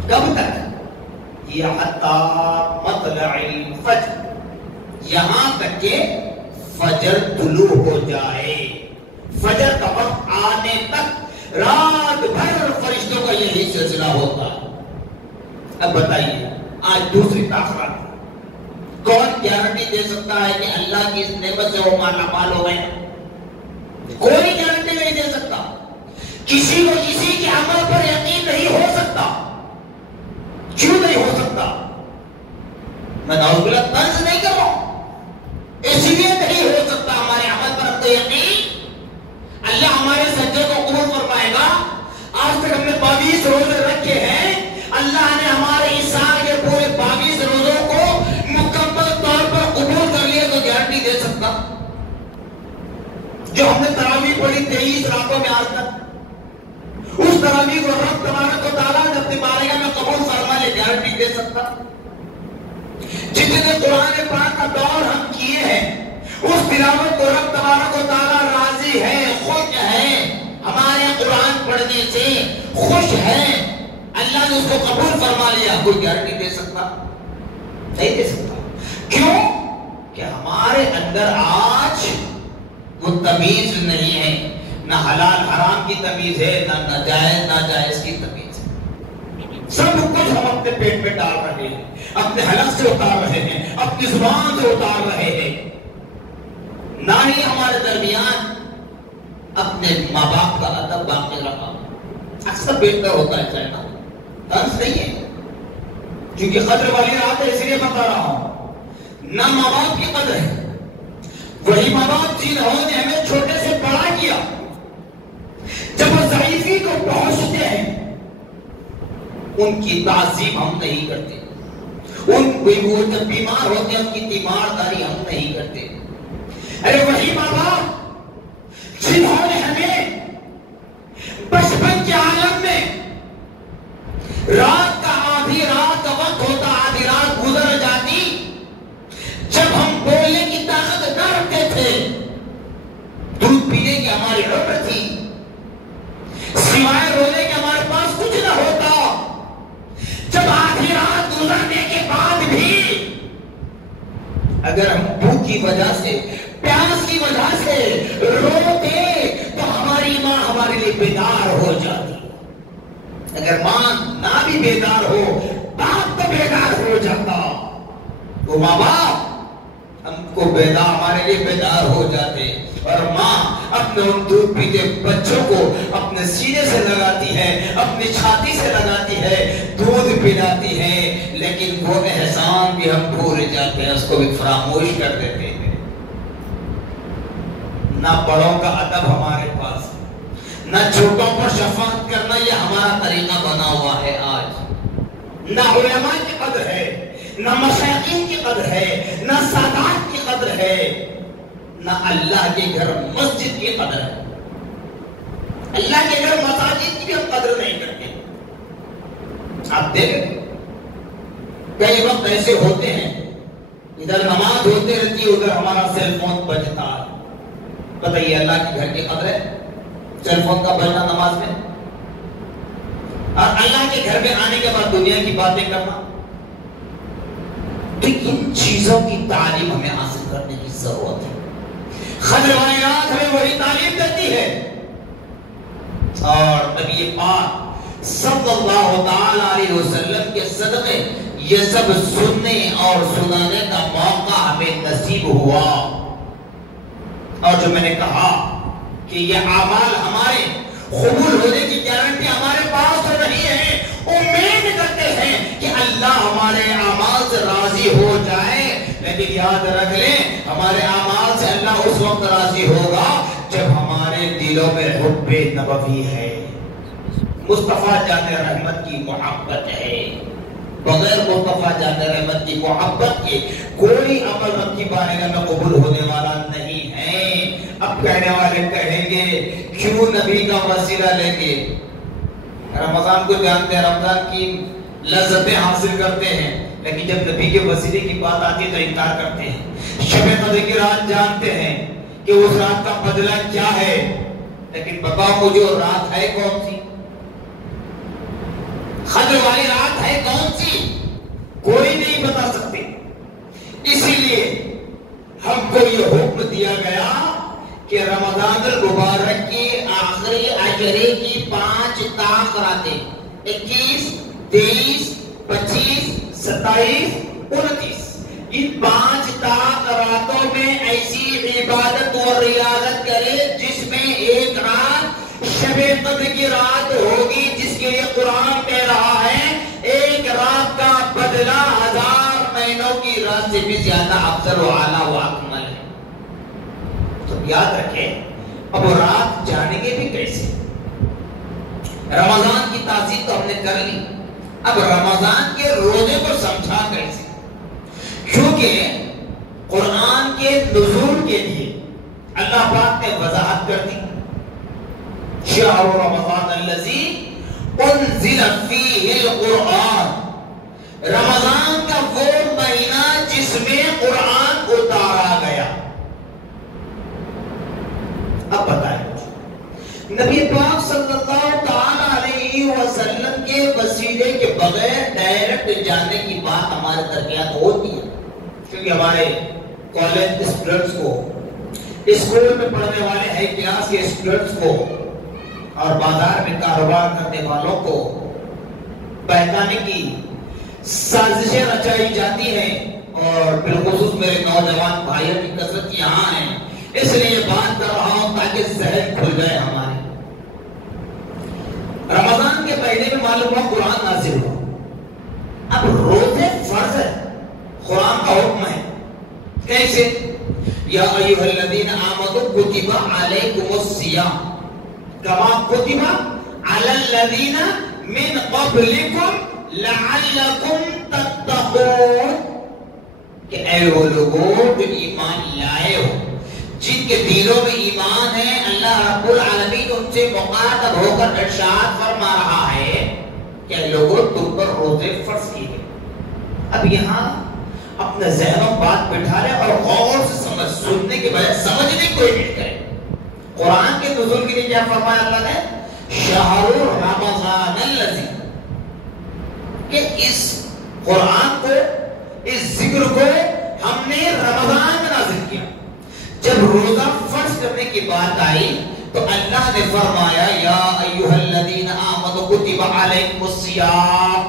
کب تک؟ یہ حتی مطلع الفجر، یہاں تک کہ فجر طلوع ہو جائے، فجر کا وقت آنے تک رات بھر فرشتوں کا یہی سلسلہ ہوتا ہے۔ اب بتائیے آج دوسری تاخرات کون گارنٹی دے سکتا ہے کہ اللہ کی اس نعمت سے وہ مالا مال ہو گئے؟ کوئی گارنٹی نہیں دے سکتا، کسی کو کسی کے عمل پر یقین نہیں ہو سکتا۔ میں نعوذ باللہ طنز نہیں کر رہا ہوں. اس لیے نہیں ہو سکتا ہمارے عمل پر تو یقین. اللہ ہمارے سجدے کو قبول فرمائے گا. آج تک ہم نے 22 روزے رکھے ہیں. اللہ نے ہمارے اس سال کے پورے 22 روزوں کو مکمل طور پر قبول کر لیا تو گارنٹی دے سکتا. جو ہم نے تراویح پڑھی 23 راتوں میں آج تک, اس تراویح کو رب تبارک و تعالیٰ نے اپنی بارگاہ میں قبول فرما لے گارنٹی دے سکتا. جتنے قرآن پاک کا دور ہم کیے ہیں اس تلاوت کو رب تبارک و تعالیٰ راضی ہے, خوش ہے, ہمارے قرآن پڑھنے سے خوش ہے, اللہ نے اس کو قبول فرما لیا. کوئی گارنٹی دے سکتا نہیں دے سکتا. کیوں کہ ہمارے اندر آج وہ تمیز نہیں ہے. نہ حلال حرام کی تمیز ہے, نہ ناجائز ناجائز کی تمیز ہے. سب کچھ ہم اپنے پیٹ میں ڈال رہے ہیں, اپنے حلق سے اتار رہے ہیں, اپنی زبان سے اتار رہے ہیں. نہ ہی ہمارے درمیان اپنے ماں باپ کا ادب باقی رہا. اکثر بہتر ہوتا ہے کہنا, طنز نہیں ہے, کیونکہ قدر والی رات ہے اس لیے بتا رہا ہوں. نہ ماں باپ کی قدر ہے. وہی ماں باپ جنہوں نے ہمیں چھوٹے سے بڑا کیا, جب وہ ضعیفی کو پہنچتے ہیں ان کی تعظیم ہم نہیں کرتے. وہ جب بیمار ہوتے ہیں ان کی تیمارداری ہم نہیں کرتے. ارے وہی ماں باپ جنہوں نے ہمیں بچپن کے عالم میں رات کا آدھی رات کا وقت ہوتا, آدھی رات گزر جاتی, جب ہم بولنے کی طاقت نہ رکھتے تھے, دودھ پینے کی ہماری عمر تھی, سوائے رونے کے ہمارے پاس کچھ نہ ہوتا, جب آدھی رات گزرنے کے بعد بھی اگر ہم بھوک کی وجہ سے, پیاس کی وجہ سے روتے تو ہماری ماں ہمارے لیے بیدار ہو جاتی. اگر ماں نہ بھی بیدار ہو, باپ تو بیدار ہو جاتا. وہ ماں باپ ہم کو بیدار, ہمارے لیے بیدار ہو جاتے. اور ماں اپنے ان دودھ پیتے بچوں کو اپنے سینے سے لگاتی ہے, اپنی چھاتی سے لگاتی ہے, دودھ پلاتی ہے, لیکن وہ احسان بھی ہم بھول جاتے ہیں, اس کو بھی فراموش کر دیتے ہیں. نہ بڑوں کا ادب ہمارے پاس, نہ چھوٹوں پر شفقت کرنا یہ ہمارا طریقہ بنا ہوا ہے آج. نہ علماء کی قدر ہے, نہ مشائخین کی قدر ہے, نہ سادات کی قدر ہے, نہ اللہ کے گھر مسجد کی قدر ہے. اللہ کے گھر مساجد کی بھی ہم قدر نہیں کرتے. آپ دیکھیں کئی وقت ایسے ہوتے ہیں ادھر نماز ہوتے رہتی ہے, ادھر ہمارا سیل فون بجتا ہے. بتائیے اللہ کے گھر کی قدر ہے سیل فون کا بجنا نماز میں, اور اللہ کے گھر میں آنے کے بعد دنیا کی باتیں کرنا. تو ان چیزوں کی تعلیم ہمیں حاصل کرنے کی ضرورت ہے. خضر والیات ہمیں وہی تعلیم دیتی ہے, اور نبی پاک صلی اللہ تعالی علیہ وسلم کے صدقے یہ سب سننے اور سنانے کا موقع ہمیں نصیب ہوا. اور جو میں نے کہا کہ یہ اعمال ہمارے قبول ہونے کی گارنٹی ہمارے پاس تو نہیں ہے, امید کرتے ہیں کہ اللہ ہمارے اعمال سے راضی ہو جائے. لیکن یاد رکھ لیں ہمارے اعمال سے اللہ اس وقت راضی ہوگا جب ہمارے دلوں میں حب نبوی ہے, مصطفیٰ جان رحمت کی محبت ہے. بغیر مصطفیٰ جان رحمت کی محبت کے کوئی عمل رب کی بارگاہ میں قبول ہونے والا نہیں ہے. اب کہنے والے کہیں گے کیوں نبی کا وسیلہ لیں گے؟ رمضان کو جانتے ہیں, رمضان کی لذتیں حاصل کرتے ہیں, لیکن جب نبی کے وسیلے کی بات آتی ہے تو انکار کرتے ہیں. شب قدر کی رات جانتے ہیں کہ اس رات کا بدلہ کیا ہے, لیکن بتاؤ مجھے وہ رات ہے کون سی؟ قدر والی رات ہے کون سی؟ کوئی نہیں بتا سکتے. اسی لیے ہم کو یہ حکم دیا گیا کہ رمضان المبارک کی آخری اجرے کی 5 طاق راتیں 21, 23, 25, 27, 29 ان 5 طاق راتوں میں ایسی عبادت اور ریاضت کرے جس میں ایک رات شب قدر کی رات ہوگی, جس کے لیے قرآن کہہ رہا ہے ایک رات کا بدلہ 1000 مہینوں کی رات سے بھی زیادہ افضل و اعلیٰ و اکمل ہے. تو یاد رکھیں اب رات جانیں گے بھی کیسے؟ رمضان کی تعظیم تو ہم نے کر لی، اب رمضان کے روزے کو سمجھا کیسے؟ کیونکہ قرآن کے نزول کے لیے اللہ پاک نے وضاحت کر دی، شہر رمضان الذی انزل فیہ القرآن، رمضان کا وہ مہینہ جس میں قرآن اتارا گیا. اب بتائیں نبی پاک صلی اللہ تعالی علیہ وسلم کے وسیلے کے بغیر ڈائریکٹ جانے کی بات ہمارے درمیان ہوتی ہے، کیونکہ ہمارے کالج اسٹوڈنٹس کو، اسکول میں پڑھنے والے ہائی کلاس کے اسٹوڈنٹس کو اور بازار میں کاروبار کرنے والوں کو بہکانے کی سازشیں رچائی جاتی ہیں، اور بالخصوص میرے نوجوان بھائیوں کی کثرت یہاں ہے، اس لیے یہ بات کر رہا ہوں تاکہ ذہن کھل جائے ہمارے. رمضان کے مہینے میں معلوم ہوا قرآن نازل ہوا. اب روزے فرض ہے، قرآن کا حکم ہے. کیسے؟ یا ایھا الذین آمنوا کتب علیکم الصیام کما کتب علی الذین من قبلکم لعلکم تتقون، کہ اے وہ لوگوں جو ایمان لائے ہو، جن کے دلوں میں ایمان ہے، اللہ رب العالمین ان سے مخاطب ہو کر ارشاد فرما رہا ہے کہ اے لوگوں تم پر روزے فرض کیے گئے. اب یہاں اپنے ذہنوں بات بٹھا لے اور غور سے سمجھ، سننے کے بجائے سمجھنے کی کوشش کرے. قرآن کے نزول کے لیے کیا فرمایا اللہ نے؟ شہر رمضان الذی، کہ اس قرآن کو، اس ذکر کو ہم نے رمضان میں نازل کیا. جب روزہ فرض کرنے کی بات آئی تو اللہ نے فرمایا یا ایھا الذین آمنوا کتب علیکم الصیام،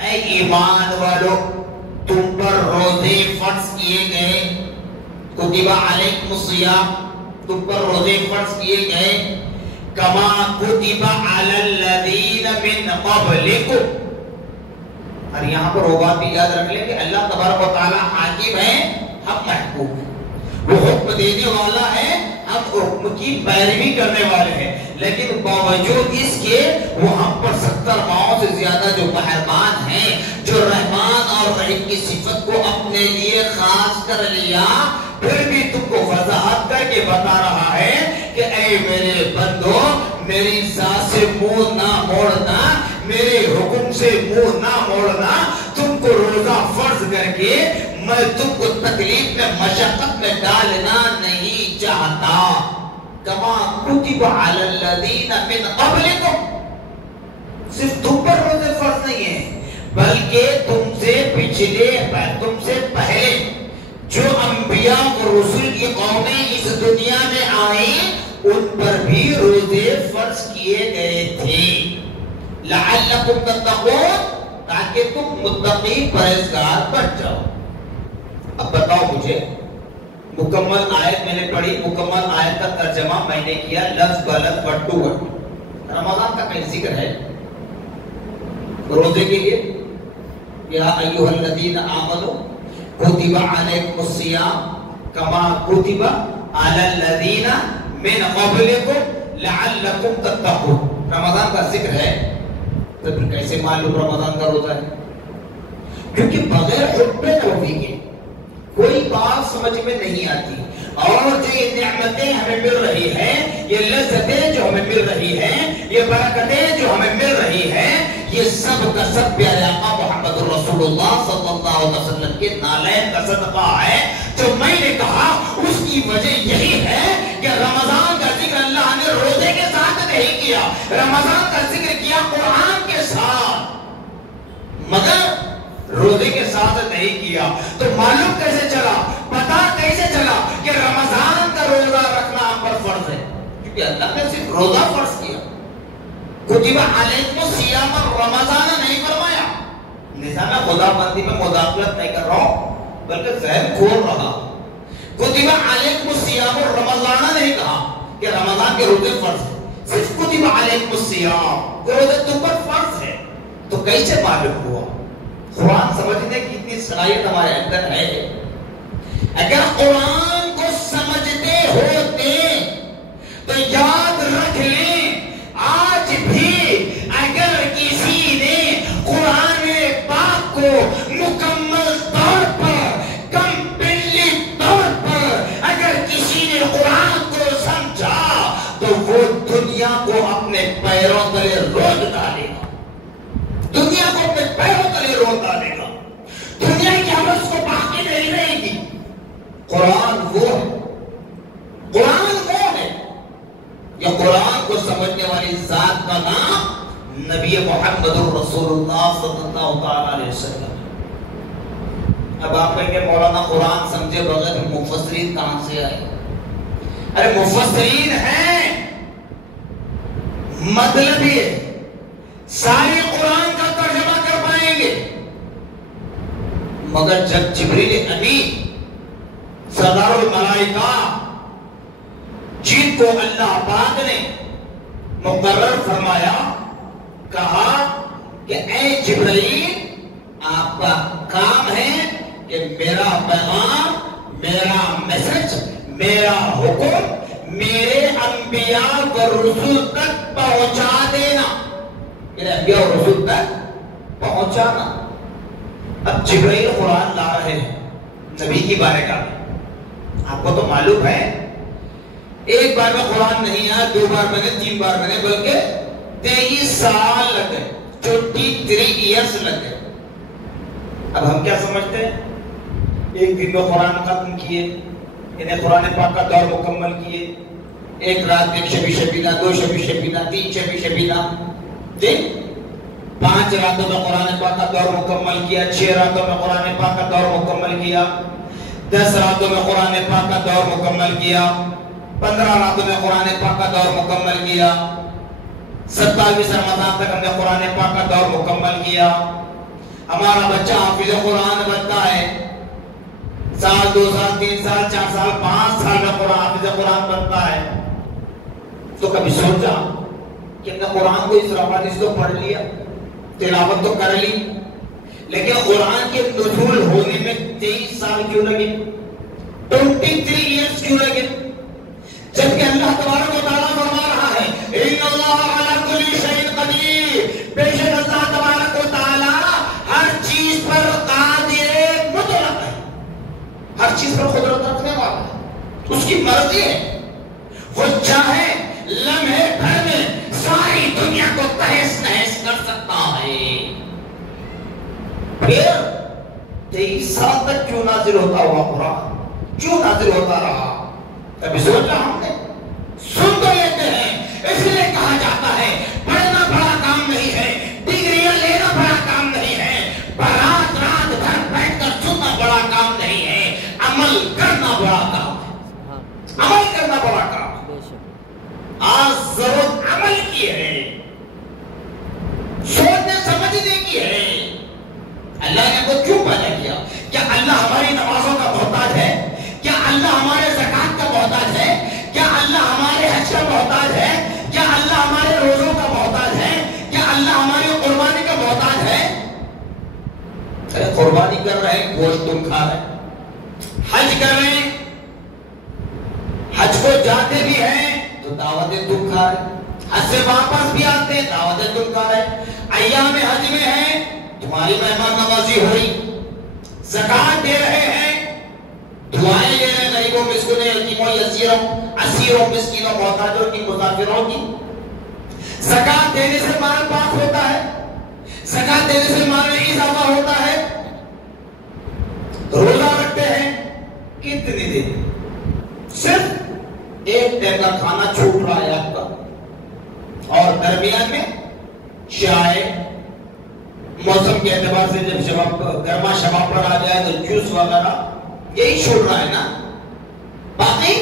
اے ایمان والو تم پر روزے فرض کیے گئے. کتب علیکم الصیام، تم پر روزے فرض کیے گئے. کما کتب علی الذین من قبلکم، اور یہاں پر وہ بات بھی یاد رکھ لیں کہ اللہ تبارک و تعالی حاکم ہے، ہم محکوم ہیں. وہ حکم دینے والا ہے، ہم حکم کی پیروی کرنے والے ہیں، لیکن باوجود اس کے وہ ہم پر 70 ماہوں سے زیادہ جو مہربان ہیں، جو رحمان اور رحیم کی صفت کو اپنے لیے خاص کر لیا، پھر بھی تم کو وضاحت کر کے بتا رہا ہے کہ اے میرے بندو، میری ذات سے منہ نہ موڑنا، میرے حکم سے منہ نہ موڑنا. تم کو روزہ فرض کر کے میں تم کو تکلیف میں، مشقت میں ڈالنا نہیں چاہتا. کما کتب علی الذین من قبلکم، صرف تم پر روزے فرض نہیں ہیں بلکہ تم سے پچھلے، تم سے پہلے جو انبیاء اور رسول کی قومیں اس دنیا میں آئیں ان پر بھی روزے فرض کیے گئے تھے. لعلکم تتقون، تاکہ تم متقی پرہیزگار بن جاؤ. اب بتاؤ مجھے، مکمل آیت میں نے پڑھی، مکمل آیت کا ترجمہ میں نے کیا لفظ بلفظ ورڈ ٹو ورڈ. رمضان کا کہیں ذکر ہے روزے کے لیے؟ یا ایھا الذین آمنوا کتب علیکم الصیام کما کتب علی الذین من قبلکم لعلکم تتقون. رمضان کا ذکر ہے تو پھر کیسے معلوم رمضان کا روزہ ہے؟ کیونکہ بغیر حکم نبوی کے کوئی بات سمجھ میں نہیں آتی. اور جو یہ نعمتیں ہمیں مل رہی ہیں، یہ لذتیں جو ہمیں مل رہی ہیں، یہ برکتیں جو ہمیں مل رہی ہیں، یہ سب کا سب پیارے آقا محمد رسول اللہ صلی اللہ علیہ وسلم کے نالین کا صدقہ ہے. جو میں نے کہا اس کی وجہ یہی ہے کہ رمضان کا ذکر اللہ نے روزے کے ساتھ نہیں کیا، رمضان کا ذکر کیا قرآن کے ساتھ، مگر روزے کے ساتھ نہیں کیا. تو معلوم کیسے چلا، پتا کیسے چلا کہ رمضان کا روزہ رکھنا ہم پر فرض ہے؟ کیونکہ اللہ نے صرف روزہ فرض کیا. کتب علیکم الصیام رمضان نہیں فرمایا. نظام خدا بندی میں مداخلت نہیں کر رہا ہوں بلکہ ذہن کھول رہا. کتب علیکم الصیام رمضان نہیں کہا کہ رمضان کے روزے فرض ہے، صرف کتب علیکم الصیام، روزے تم پر فرض ہے. تو کیسے معلوم ہوا؟ قرآن سمجھنے کی اتنی صلاحیت ہمارے اندر ہے. اگر قرآن کو سمجھتے ہوتے تو یاد رکھ لیں آج بھی اگر کسی نے قرآن پاک کو مکمل طور پر کمپلیٹلی طور پر اگر کسی نے قرآن کو سمجھا تو وہ دنیا کو اپنے پیروں تلے روک ڈالے گا. دنیا کو اپنے پیروں تلے روک ڈالے گا. دنیا کی حوث کو باقی نہیں رہے گی. قرآن وہ ہے. قرآن وہ ہے. یہ قرآن کو سمجھنے والی ذات کا نام نبی محمد رسول اللہ صلی اللہ علیہ وسلم. اب آپ کہیں گے مولانا قرآن سمجھے بغیر مفسرین کہاں سے آئے؟ ارے مفسرین ہیں، مطلب یہ سارے قرآن کا ترجمہ کر پائیں گے، مگر جب جبریل امین سردار الملائکہ جن کو اللہ پاک نے مقرر فرمایا، کہا کہ اے جبرائیل آپ کا کام ہے کہ میرا پیغام، میرا میسج، میرا حکم میرے انبیاء و رسول تک پہنچا دینا، میرے انبیاء و رسول تک پہنچانا. اب جبرائیل قرآن لا رہے ہیں نبی کی بارگاہ میں. آپ کو تو معلوم ہے ایک بار میں قرآن نہیں آیا، 2 بار میں نے، 3 بار میں نے، بلکہ 23 سال لگ گئے، 23 ایئرس لگ گئے. اب ہم کیا سمجھتے ہیں؟ ایک دن میں قرآن ختم کیے، انہیں قرآن پاک کا دور مکمل کیے. ایک رات، ایک شبی شبینہ، 2 شبی شبینہ، 3 شبی شبینہ، 5 راتوں میں قرآن پاک کا دور مکمل کیا، 6 راتوں میں قرآن پاک کا دور مکمل کیا، 10 راتوں میں قرآن پاک کا دور مکمل کیا، 15 راتوں میں قرآن پاک کا دور مکمل کیا، 27 رمضان تک ہم نے قرآن پاک کا دور مکمل کیا. ہمارا بچہ حافظ قرآن بنتا ہے، 1 سال، 2 سال، 3 سال، 4 سال، 5 سال میں قرآن حافظ قرآن بنتا ہے. تو کبھی سوچا کہ ہم نے قرآن کو اس رفاقت سے تو پڑھ لیا، تلاوت تو کر لی، لیکن قرآن کے نزول ہونے میں 23 سال کیوں لگے، 23 ایئرس کیوں لگے؟ جبکہ اللہ تبارک و تعالیٰ فرما رہا ہے ان اللہ علی کل شیء قدیر، بے شک اللہ تبارک و تعالیٰ ہر چیز پر قادر مطلق ہے، ہر چیز پر قدرت رکھنے والا ہے. اس کی مرضی ہے، وہ چاہے لمحے بھر میں ساری دنیا کو تہس نہس کر سکتا ہے. پھر 23 سال تک کیوں نازل ہوتا ہوا قرآن، کیوں نازل ہوتا رہا؟ کبھی سوچا ہم نے؟ سن تو لیتے ہیں، اس لیے کہا جاتا ہے پڑھنا بڑا کام نہیں ہے، ڈگریاں لینا بڑا کام نہیں ہے، رات رات بھر بیٹھ کر سننا بڑا کام نہیں ہے، عمل کرنا بڑا کام ہے. عمل کرنا بڑا کام ہے. آج ضرورت عمل کی ہے، سوچنے سمجھنے کی ہے. اللہ نے کو کیوں پیدا کیا؟ کیا اللہ ہماری نمازوں کا محتاج ہے؟ کیا اللہ ہمارے زکات کا محتاج ہے؟ کیا اللہ ہمارے حج کا محتاج ہے؟ کیا اللہ ہمارے روزوں کا محتاج ہے؟ کیا اللہ ہماری قربانی کا محتاج ہے؟ ارے قربانی کر رہے ہیں، گوشت تم کھا رہے ہیں، حج کر رہے ہیں، حج کو جاتے بھی ہیں تو دعوتیں تم کھا رہے ہیں، حج سے واپس بھی آتے ہیں دعوتیں تم کھا رہے ہیں، ایام حج میں ہیں تمہاری مہمان نوازی ہو رہی، زکات دے رہے ہیں، دعائیں لے رہے ہیں غریبوں، مسکینوں، یتیموں، یسیروں، اسیروں، مسکینوں، محتاجوں کی، مسافروں کی. زکات دینے سے مال پاک ہوتا ہے، زکات دینے سے مال میں اضافہ ہوتا ہے. روزہ رکھتے ہیں کتنی دن؟ صرف ایک ٹائم کا کھانا چھوٹ رہا ہے آپ کا، اور درمیان میں چائے، موسم کے اعتبار سے جب گرما شباب پر آ جائے تو جوس وغیرہ، یہی چھوٹ رہا ہے نا. باقی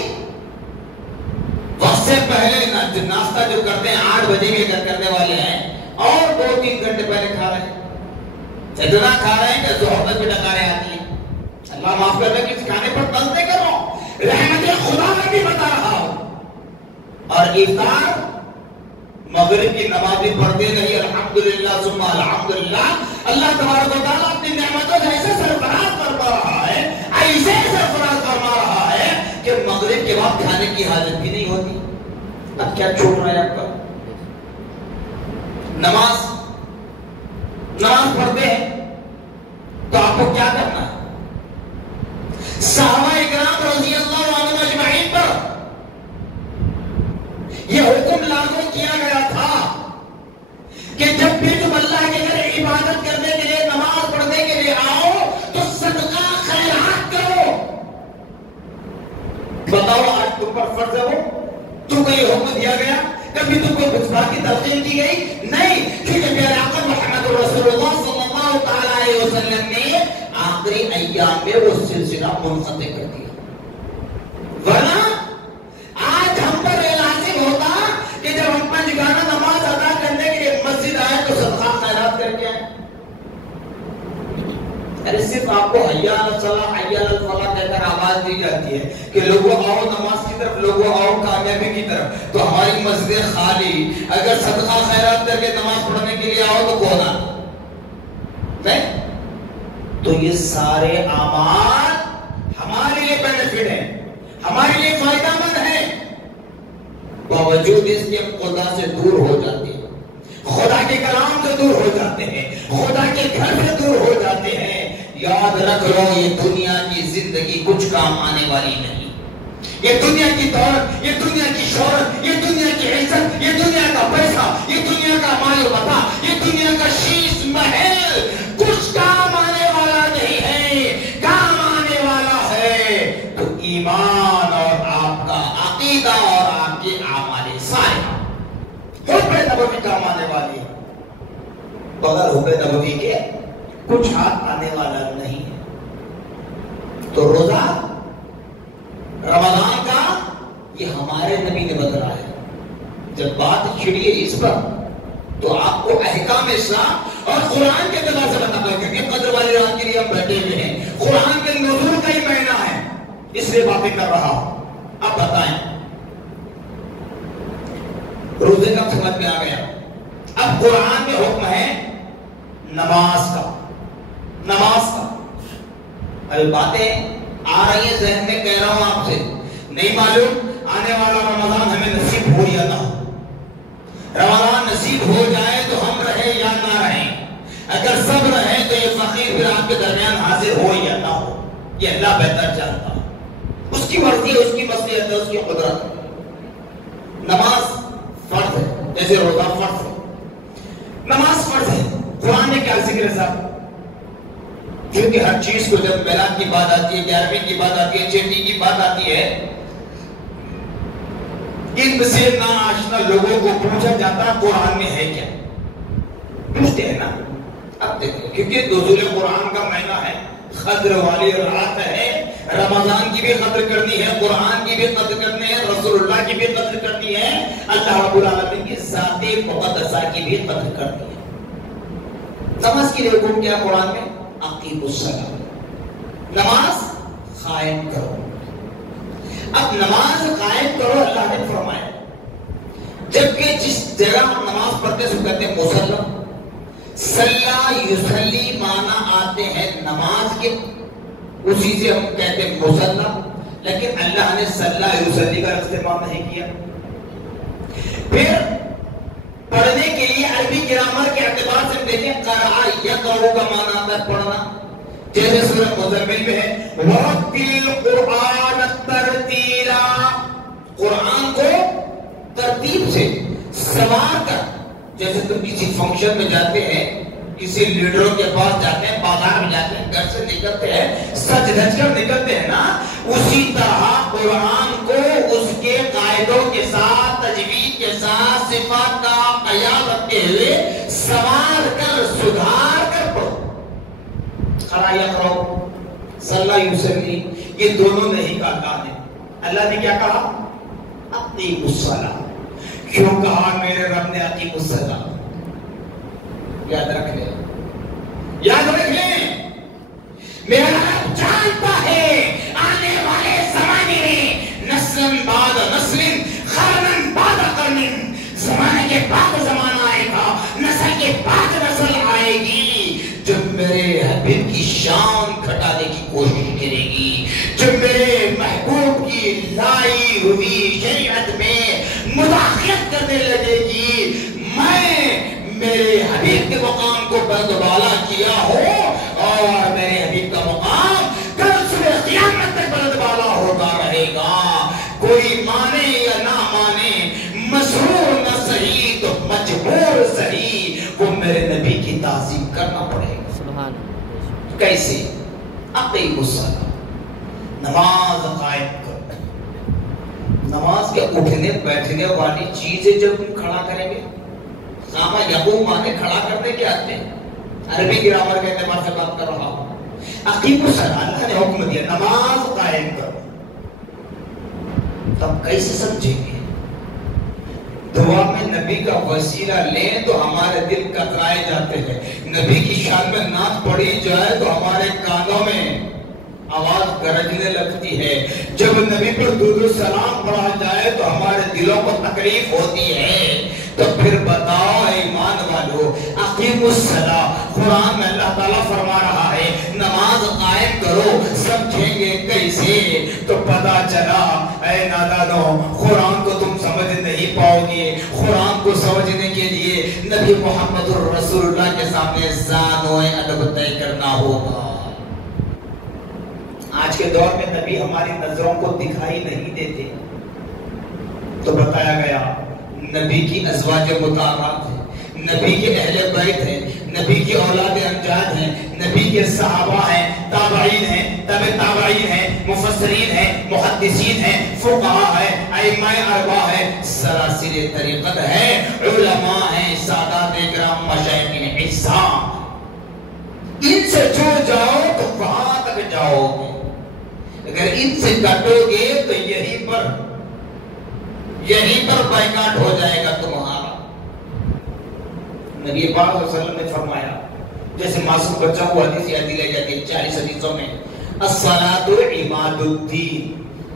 وقت سے پہلے ناشتہ جو کرتے ہیں 8 بجے کے کرنے والے ہیں، اور 2-3 گھنٹے پہلے کھا رہے ہیں، اتنا کھا رہے ہیں کہ ظہر تک بھی ڈکاریں آتی ہیں. اللہ معاف کر دے کہ اس کھانے پر بند نہیں کر رہا ہوں، رحمت خدا میں بھی بتا رہا ہوں. اور افطار مغرب کی نماز بھی پڑھتے نہیں، الحمدللہ ثم الحمدللہ، اللہ تبارک و تعالیٰ اپنی نعمتوں سے ایسے سرفراز فرما رہا ہے، ایسے سرفراز فرما رہا ہے کہ مغرب کے بعد کھانے کی حاجت بھی نہیں ہوتی۔ اب کیا چھوٹ رہا ہے آپ کا؟ نماز پڑھتے ہیں تو آپ کو کیا کرنا ہے؟ صحابہ اکرام رضی اللہ عنہم اجمعین پر یہ حکم لاگو کیا گیا تھا کہ جب بھی تم اللہ کے گھر عبادت کرنے کے لیے، نماز پڑھنے کے لیے آؤ تو صدقہ خیرات کرو۔ بتاؤ آج تم پر فرض ہے وہ؟ تم کو یہ حکم دیا گیا؟ کبھی تم کو کچھ بات کی تلقین کی گئی؟ نہیں، کیونکہ پیارے آقا محمد رسول اللہ صلی اللہ تعالی علیہ وسلم نے آخری ایام میں وہ سلسلہ منقطع کر دیا، ورنہ آج ہم پر یہ لازم ہوتا کہ جب ہم پنجگانہ نماز ادا کرنے کے لیے مسجد آئے تو صدقہ خیرات کر کے آئے۔ ارے صرف آپ کو حیا علی الصلاۃ حیا علی الفلاح کہہ کر آواز دی جاتی ہے کہ لوگوں آؤ نماز کی طرف، لوگوں آؤ کامیابی کی طرف، تو ہماری مسجدیں خالی، اگر صدقہ خیرات کر کے نماز پڑھنے کے لیے آؤ تو کون آئے؟ تو یہ سارے اعمال ہمارے لیے بینیفٹ ہیں، ہمارے لیے فائدہ مند ہیں، باوجود اس کے خدا سے دور ہو جاتے ہیں، خدا کے کلام سے دور ہو جاتے ہیں، خدا کے گھر سے دور ہو جاتے ہیں۔ یاد رکھ لو یہ دنیا کی زندگی کچھ کام آنے والی نہیں، یہ دنیا کی دولت، یہ دنیا کی شہرت، یہ دنیا کی عزت، یہ دنیا کا پیسہ، یہ دنیا کا مال و متاع، یہ دنیا کا شیش محل کچھ کام آنے والا نہیں ہے۔ کام آنے والا ہے تو ایمان اور آپ کا عقیدہ اور آپ کے اعمال صالحہ، حب نبوی کام آنے والی ہے، بغیر حب نبوی کے کچھ ہاتھ آنے والا نہیں ہے۔ تو روزہ رمضان کا یہ ہمارے نبی نے بتایا ہے۔ جب بات چھڑی ہے اس پر تو آپ کو احکام اسلام اور قرآن کے اعتبار سے بتانا ہے، کیونکہ قدر والی رات کے لیے ہم بیٹھے ہوئے ہیں، قرآن کے نزول کا ہی مہینہ ہے، اس لیے باتیں کر رہا ہوں۔ اب بتائیں روزے کا سمجھ میں آ گیا، اب قرآن میں حکم ہے نماز کا، نماز کا۔ ابھی باتیں آ رہی ہیں ذہن میں، کہہ رہا ہوں آپ سے، نہیں معلوم آنے والا رمضان ہمیں نصیب ہو یا نہ ہو۔ رمضان نصیب ہو جائے تو ہم رہیں یا نہ رہیں، اگر سب رہیں تو یہ فقیر پھر آپ کے درمیان حاضر ہو یا نہ ہو، یہ اللہ بہتر جانتا ہے، اس کی مرضی ہے، اس کی مصلحت ہے، اس کی قدرت ہے۔ نماز فرض ہے، جیسے روزہ فرض ہے، نماز فرض ہے۔ قرآن نے کیا ذکر ہے صاحب؟ کیونکہ ہر چیز کو جب میلاد کی بات آتی ہے، 11ویں کی بات آتی ہے، 6ویں کی بات آتی ہے، ان سے ناآشنا لوگوں کو پوچھا جاتا ہے قرآن میں ہے کیا؟ پوچھتے ہیں نا۔ اب دیکھو کیونکہ نزول قرآن کا مہینہ ہے، قدر والی رات ہے، رمضان کی بھی قدر کرنی ہے، قرآن کی بھی قدر کرنی ہے، رسول اللہ کی بھی قدر کرنی ہے، اللہ رب العالمین کی ذات مقدسہ کی بھی قدر کرنی ہے۔ نماز کے لیے حکم کیا قرآن میں؟ اقیموا الصلاۃ، نماز قائم کرو۔ اب نماز قائم کرو اللہ نے فرمایا، جبکہ جس جگہ ہم نماز پڑھتے ہیں کہتے ہیں مصلی، صلی یصلی معنی آتے ہیں نماز کے، اسی سے ہم کہتے ہیں مصلی، لیکن اللہ نے صلی یصلی کا استعمال نہیں کیا۔ پھر پڑھنے کے لیے عربی گرامر کے اعتبار سے دیکھیں، قرأ یقرأ کا معنی آتا ہے پڑھنا، جیسے سورہ مزمل میں ہے وَرَتِّلِ الْقُرْآنَ تَرْتِیلًا، قرآن کو ترتیب سے سوار کر، جیسے تم کسی فنکشن میں جاتے ہیں، کسی لیڈروں کے پاس جاتے ہیں، بازار میں جاتے ہیں، گھر سے نکلتے ہیں، سج دھج کر نکلتے ہیں نا، اسی طرح قرآن کو اس کے قاعدوں کے ساتھ، تجوید کے ساتھ، صفات کا خیال رکھتے ہوئے سوار کر، سدھار کر پڑھو۔ قرأ یقرأ، صلی یصلی، یہ دونوں نہیں کہا ہے۔ اللہ نے کیا کہا؟ اقیموا الصلاۃ۔ کیوں کہا میرے رب نے اقیموا الصلاۃ؟ یاد رکھ لیں، یاد رکھ لیں، میرا رب جانتا ہے آنے والے زمانے میں نسل بعد نسل، قرن بعد قرن، زمانے کے بعد زمانہ آئے گا، نسل کے بعد نسل آئے گی، شان گھٹانے کی کوشش کرے گی، جو میرے محبوب کی لائی ہوئی شریعت میں مداخلت کرنے لگے گی، میں میرے حبیب کے مقام کو بلند بالا کیا ہو اور میرے حبیب کا مقام کل صبح قیامت تک بلند بالا ہوتا رہے گا۔ کوئی مانے یا نہ مانے، مسرور نہ صحیح تو مجبور صحیح، وہ میرے نبی کی تعظیم کرنا پڑے گا۔ سبحان کیسے؟ اقیم الصلاۃ، نماز قائم کر۔ نماز کے اٹھنے بیٹھنے والی چیز ہے جب ہم کھڑا کریں گے، قام یقوم مانے کھڑا کرنے کے آتے ہیں، عربی گرامر کے اعتبار سے بات کر رہا ہوں۔ اقیم الصلاۃ، اللہ نے حکم دیا نماز قائم کرو، تب کیسے سمجھیں گے؟ دعا میں نبی کا وسیلہ لیں تو ہمارے دل کترائے جاتے ہیں، نبی کی شان میں نعت پڑھی جائے تو ہمارے کانوں میں آواز گرجنے لگتی ہے، جب نبی پر درود و سلام پڑھا جائے تو ہمارے دلوں کو تکلیف ہوتی ہے۔ تو پھر بتاؤ ایمان والو، اقیم الصلاۃ، قرآن میں اللہ تعالیٰ فرما رہا ہے نماز قائم کرو، سمجھیں گے کیسے؟ تو پتا چلا اے نادانو، قرآن کو تم سمجھ نہیں پاؤ گے، قرآن کو سمجھنے کے لیے نبی محمد رسول اللہ کے سامنے ذات و ادب طے کرنا ہوگا۔ آج کے دور میں نبی ہماری نظروں کو دکھائی نہیں دیتے، تو بتایا گیا نبی کی ازواج مطہرات ہیں، نبی کے اہل بیت ہیں، نبی کی اولاد امجاد ہیں، نبی کے صحابہ ہیں، تابعین ہیں، تبع تابعین ہیں، مفسرین ہیں، محدثین ہیں، فقہاء ہیں، ائمہ اربعہ ہیں، سلاسل طریقت ہیں، علماء ہیں، سادات کرام، مشائخین احسان۔ ان سے جڑ جاؤ تو کہاں تک جاؤ گے؟ اگر ان سے کٹو گے تو یہیں پر بائیکاٹ ہو جائے گا تمہارا۔ نبی پاک صلی اللہ علیہ وسلم نے فرمایا، جیسے معصوم بچہ کو حدیث یاد دی جاتی ہے 40 حدیثوں میں، الصلاۃ عماد الدین،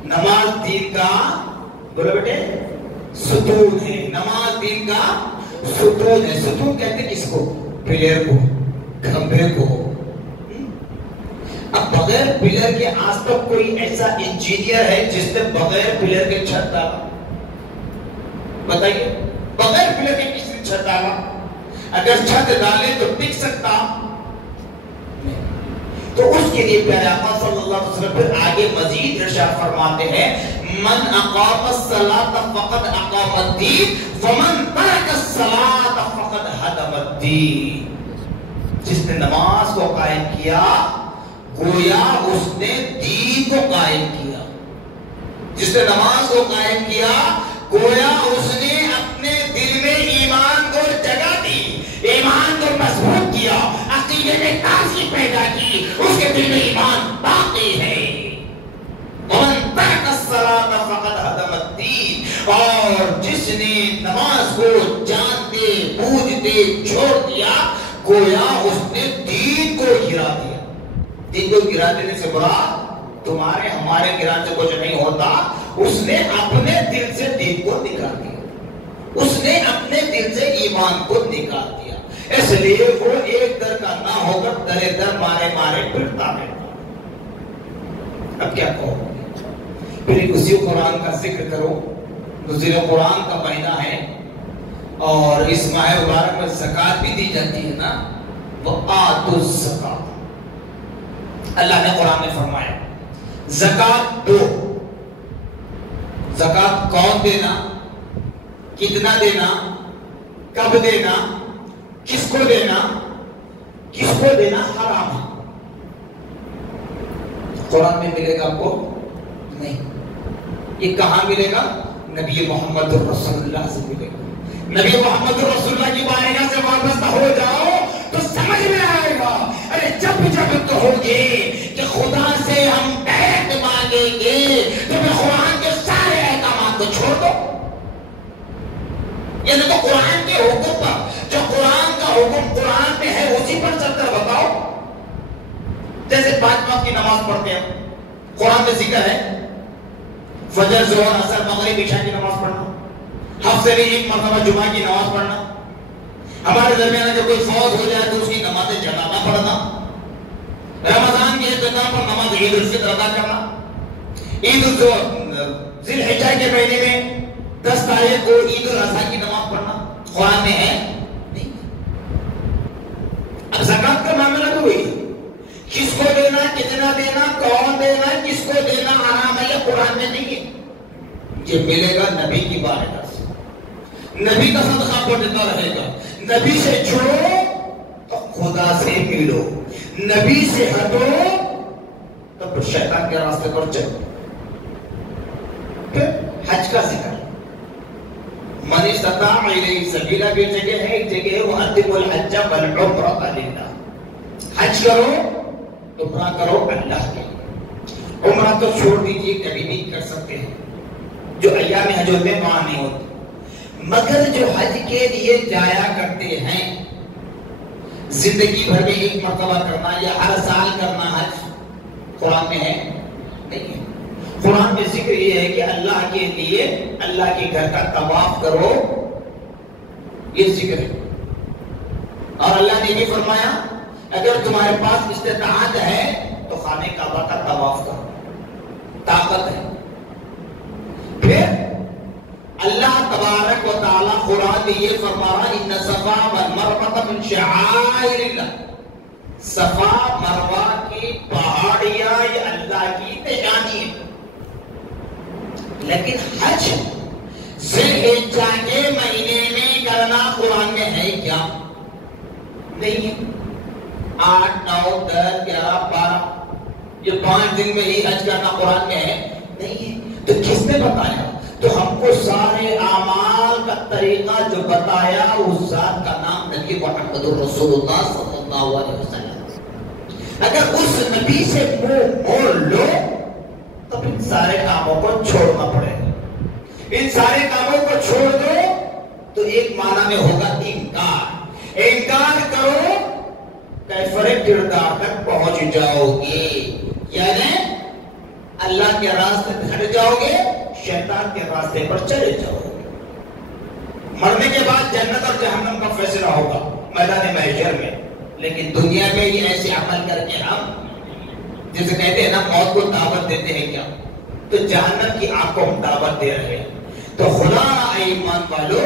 نماز دین کا، بولو بیٹے، ستون ہے، نماز دین کا ستون ہے۔ ستون کہتے ہیں کس کو؟ پلر کو، کھمبے کو۔ اب بغیر پلر کے آج تک کوئی ایسا انجینئر ہے جس نے بغیر پلر کے چھت ڈالا؟ بتائیے، بغیر پلر کے کس نے چھت ڈالا؟ اگر چھت ڈالے تو ٹک سکتا؟ تو اس کے لیے پیارے آقا صلی اللہ علیہ وسلم پھر آگے مزید ارشاد فرماتے ہیں، من اقام الصلاۃ فقد اقام الدین ومن ترک الصلاۃ فقد هدم الدین۔ جس نے نماز کو قائم کیا گویا اس نے دین کو قائم کیا، جس نے نماز کو قائم کیا گویا اس نے اپنے دل میں ایمان کو جگہ دی، ایمان کو مضبوط کیا، عقیدے میں تازگی پیدا کی، اس کے دل میں ایمان باقی ہے۔ ومن ترک الصلاۃ فقد هدم الدین، اور جس نے نماز کو جانتے بوجھتے چھوڑ دیا گویا اس نے دین کو گرا دیا۔ دین کو گرا دینے سے مراد تمہارے ہمارے گرانے سے کچھ نہیں ہوتا، اس نے اپنے دل سے دین کو نکال دیا، اس نے اپنے دل سے ایمان کو نکال دیا، اس لیے وہ ایک در کا نہ ہو کر درے در مارے مارے پھرتا رہتا۔ اب کیا کہو؟ پھر اسی قرآن کا ذکر کرو، نزول قرآن کا مہینہ ہے اور اس ماہ مبارک میں زکوٰۃ بھی دی جاتی ہے نا، وہ آتوا الزکاۃ۔ اللہ نے قرآن میں فرمایا زکوٰۃ دو، زکوٰۃ کون دینا، کتنا دینا، کب دینا، کس کو دینا، کس کو دینا حرام ہے۔ قرآن میں ملے گا آپ کو نہیں، یہ کہاں ملے گا؟ نبی محمد رسول اللہ سے ملے گا۔ نبی محمد رسول اللہ کی بارگاہ سے وابستہ ہو جاؤ تو سمجھ میں آئے گا۔ ارے جب کہو گے کہ خدا سے ہم ڈائریکٹ مانگیں گے تو پھر قرآن کے سارے احکامات کو چھوڑ دو، یعنی تو قرآن کے حکم پر، جو قرآن کا حکم قرآن میں ہے اسی پر چل کر بتاؤ۔ جیسے 5 وقت کی نماز پڑھتے ہیں، قرآن میں ذکر ہے فجر ظہر عصر مغرب عشاء کی نماز پڑھنا، ہفتے میں ایک مرتبہ جمعہ کی نماز پڑھنا، ہمارے درمیان جب کوئی فوت ہو جائے تو اس کی نماز جنازہ پڑھنا، رمضان کے اختتام پر نماز عید الفطر ادا کرنا، ذی الحجہ کے مہینے میں 10 تاریخ کو عید الاضحیٰ کی نماز پڑھنا قرآن میں ہے نہیں۔ اب زکات کا معاملہ تو وہی، کس کو دینا، کتنا دینا، کون دینا، کس کو دینا حرام ہے، یہ قرآن میں نہیں ہے۔ یہ ملے گا نبی کی بارگاہ سے، نبی کا صدقہ پڑھتا رہے گا۔ نبی سے جڑو تو خدا سے ملو، نبی سے ہٹو تو پھر شیطان کے راستے پر چلو۔ پھر حج کا ذکر، من استطاع الیہ سبیلا بھی جگہ ہے، ایک جگہ ہے وَأَتِمُّ الْحَجَّ وَالْعُمْرَةَ لِلَّهِ، حج کرو، عمرہ کرو اللہ کے لیے۔ عمرہ تو چھوڑ دیجیے، کبھی نہیں کر سکتے ہیں، جو ایام حج ہوتے ہیں وہاں نہیں ہوتے، مگر جو حج کے لیے جایا کرتے ہیں، زندگی بھر میں ایک مرتبہ کرنا یا ہر سال کرنا حج قرآن میں ہے نہیں ہے۔ قرآن میں ذکر یہ ہے کہ اللہ کے لیے اللہ کے گھر کا طواف کرو، یہ ذکر ہے۔ اور اللہ نے یہ فرمایا اگر تمہارے پاس استطاعت ہے تو خانہ کعبہ کا طواف کرو، طاقت ہے۔ پھر اللہ تبارک و تعالی قرآن میں یہ فرما رہا ان صفا والمروہ من شعائر اللہ، صفا مروہ کی پہاڑیاں یہ اللہ کی نشانی ہے۔ لیکن حج ذی الحجہ کے مہینے میں کرنا قرآن میں ہے کیا؟ نہیں ہے۔ 8 9 10 11 12 یہ 5 دن میں ہی حج کرنا قرآن میں ہے نہیں ہے۔ تو کس نے بتایا؟ تو ہم کو سارے اعمال کا طریقہ جو بتایا اس ذات کا نام نبی محمد رسول اللہ صلی اللہ علیہ وسلم۔ اگر اس نبی سے منہ موڑ لو تو ان سارے کاموں کو چھوڑنا پڑے گا۔ ان سارے کاموں کو چھوڑ دو تو ایک معنی میں ہوگا انکار۔ انکار کرو کیفر کردار تک پہنچ جاؤ گے، یعنی اللہ کے راستے ہٹ جاؤ گے، شیطان کے راستے پر چلے جاؤ گے۔ مرنے کے بعد جنت اور جہنم کا فیصلہ ہوگا میدان محشر میں، لیکن دنیا میں ہی ایسے عمل کر کے ہم جسے کہتے ہیں نا موت کو دعوت دیتے ہیں کیا، تو جہنم کی آنکھ کو ہم دعوت دے رہے ہیں۔ تو خدا اے ایمان والو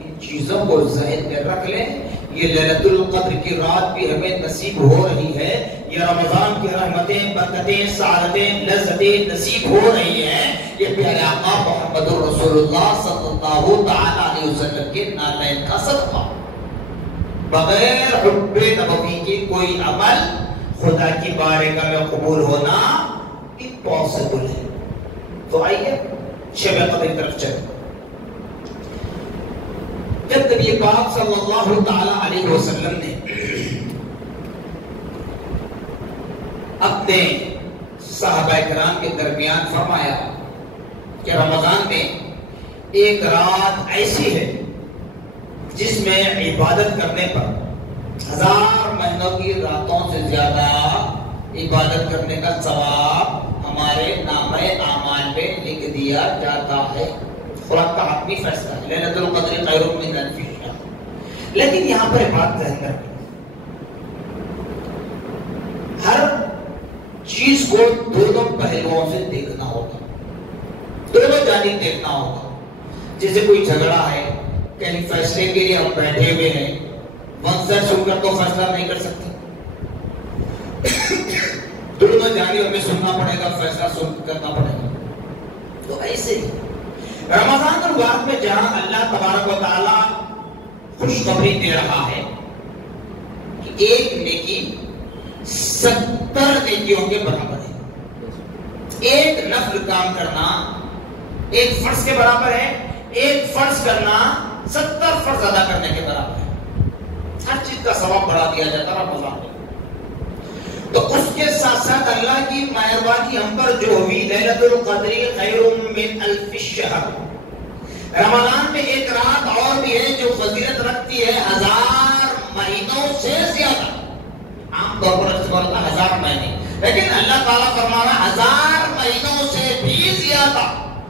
ان چیزوں کو ذہن میں رکھ لیں، یہ لیلۃ القدر کی رات بھی ہمیں نصیب ہو رہی ہے، یہ رمضان کی رحمتیں، برکتیں، سعادتیں، لذتیں نصیب ہو رہی ہیں، یہ پیارے آقا محمد رسول اللہ صلی اللہ تعالی علیہ وسلم کے نالین کا صدقہ۔ بغیر حب نبوی کی کوئی عمل خدا کی بارگاہ میں قبول ہونا امپاسبل ہے۔ تو آئیے شب قدر کی طرف چلیں۔ جب نبی پاک صلی اللہ تعالی علیہ وسلم نے اپنے صحابہ کرام کے درمیان فرمایا کہ رمضان میں ایک رات ایسی ہے جس میں عبادت کرنے پر 1000 مہینوں کی راتوں سے زیادہ عبادت کرنے کا ثواب ہمارے نامہ اعمال میں لکھ دیا جاتا ہے۔ قرآن کا حتمی فیصلہ ہے، لیلۃ القدر خیر من الف شہر۔ لیکن یہاں پر بات ذہن میں رکھیں، ہر چیز کو دونوں پہلوؤں سے دیکھنا ہوگا، دونوں جانب دیکھنا ہوگا۔ جیسے کوئی جھگڑا ہے، کہیں فیصلے کے لیے ہم بیٹھے ہوئے ہیں، ون سائڈ سن کر تو فیصلہ نہیں کر سکتے، دونوں جانب ہمیں سننا پڑے گا، فیصلہ کرنا پڑے گا۔ تو ایسے ہی رمضان المبارک میں جہاں اللہ تبارک و تعالی خوشخبری دے رہا ہے کہ ایک نیکی 70 نیکیوں کے برابر ہے، ایک نفل کام کرنا ایک فرض کے برابر ہے، ایک فرض کرنا 70 فرض ادا کرنے کے برابر ہے۔ ہر چیز کا ثواب بڑھا دیا جاتا ہے رمضان میں۔ تو اس کے ساتھ ساتھ اللہ کی مہربانی ہم پر جو ہوئی، لیلۃ القدر خیر من الف شہر، رمضان میں ایک رات اور بھی ہے جو فضیلت رکھتی ہے 1000 مہینوں سے زیادہ۔ عام طور پر استعمال ہوتا ہے 1000 مہینے، لیکن اللہ تعالیٰ فرما رہا ہے 1000 مہینوں سے بھی زیادہ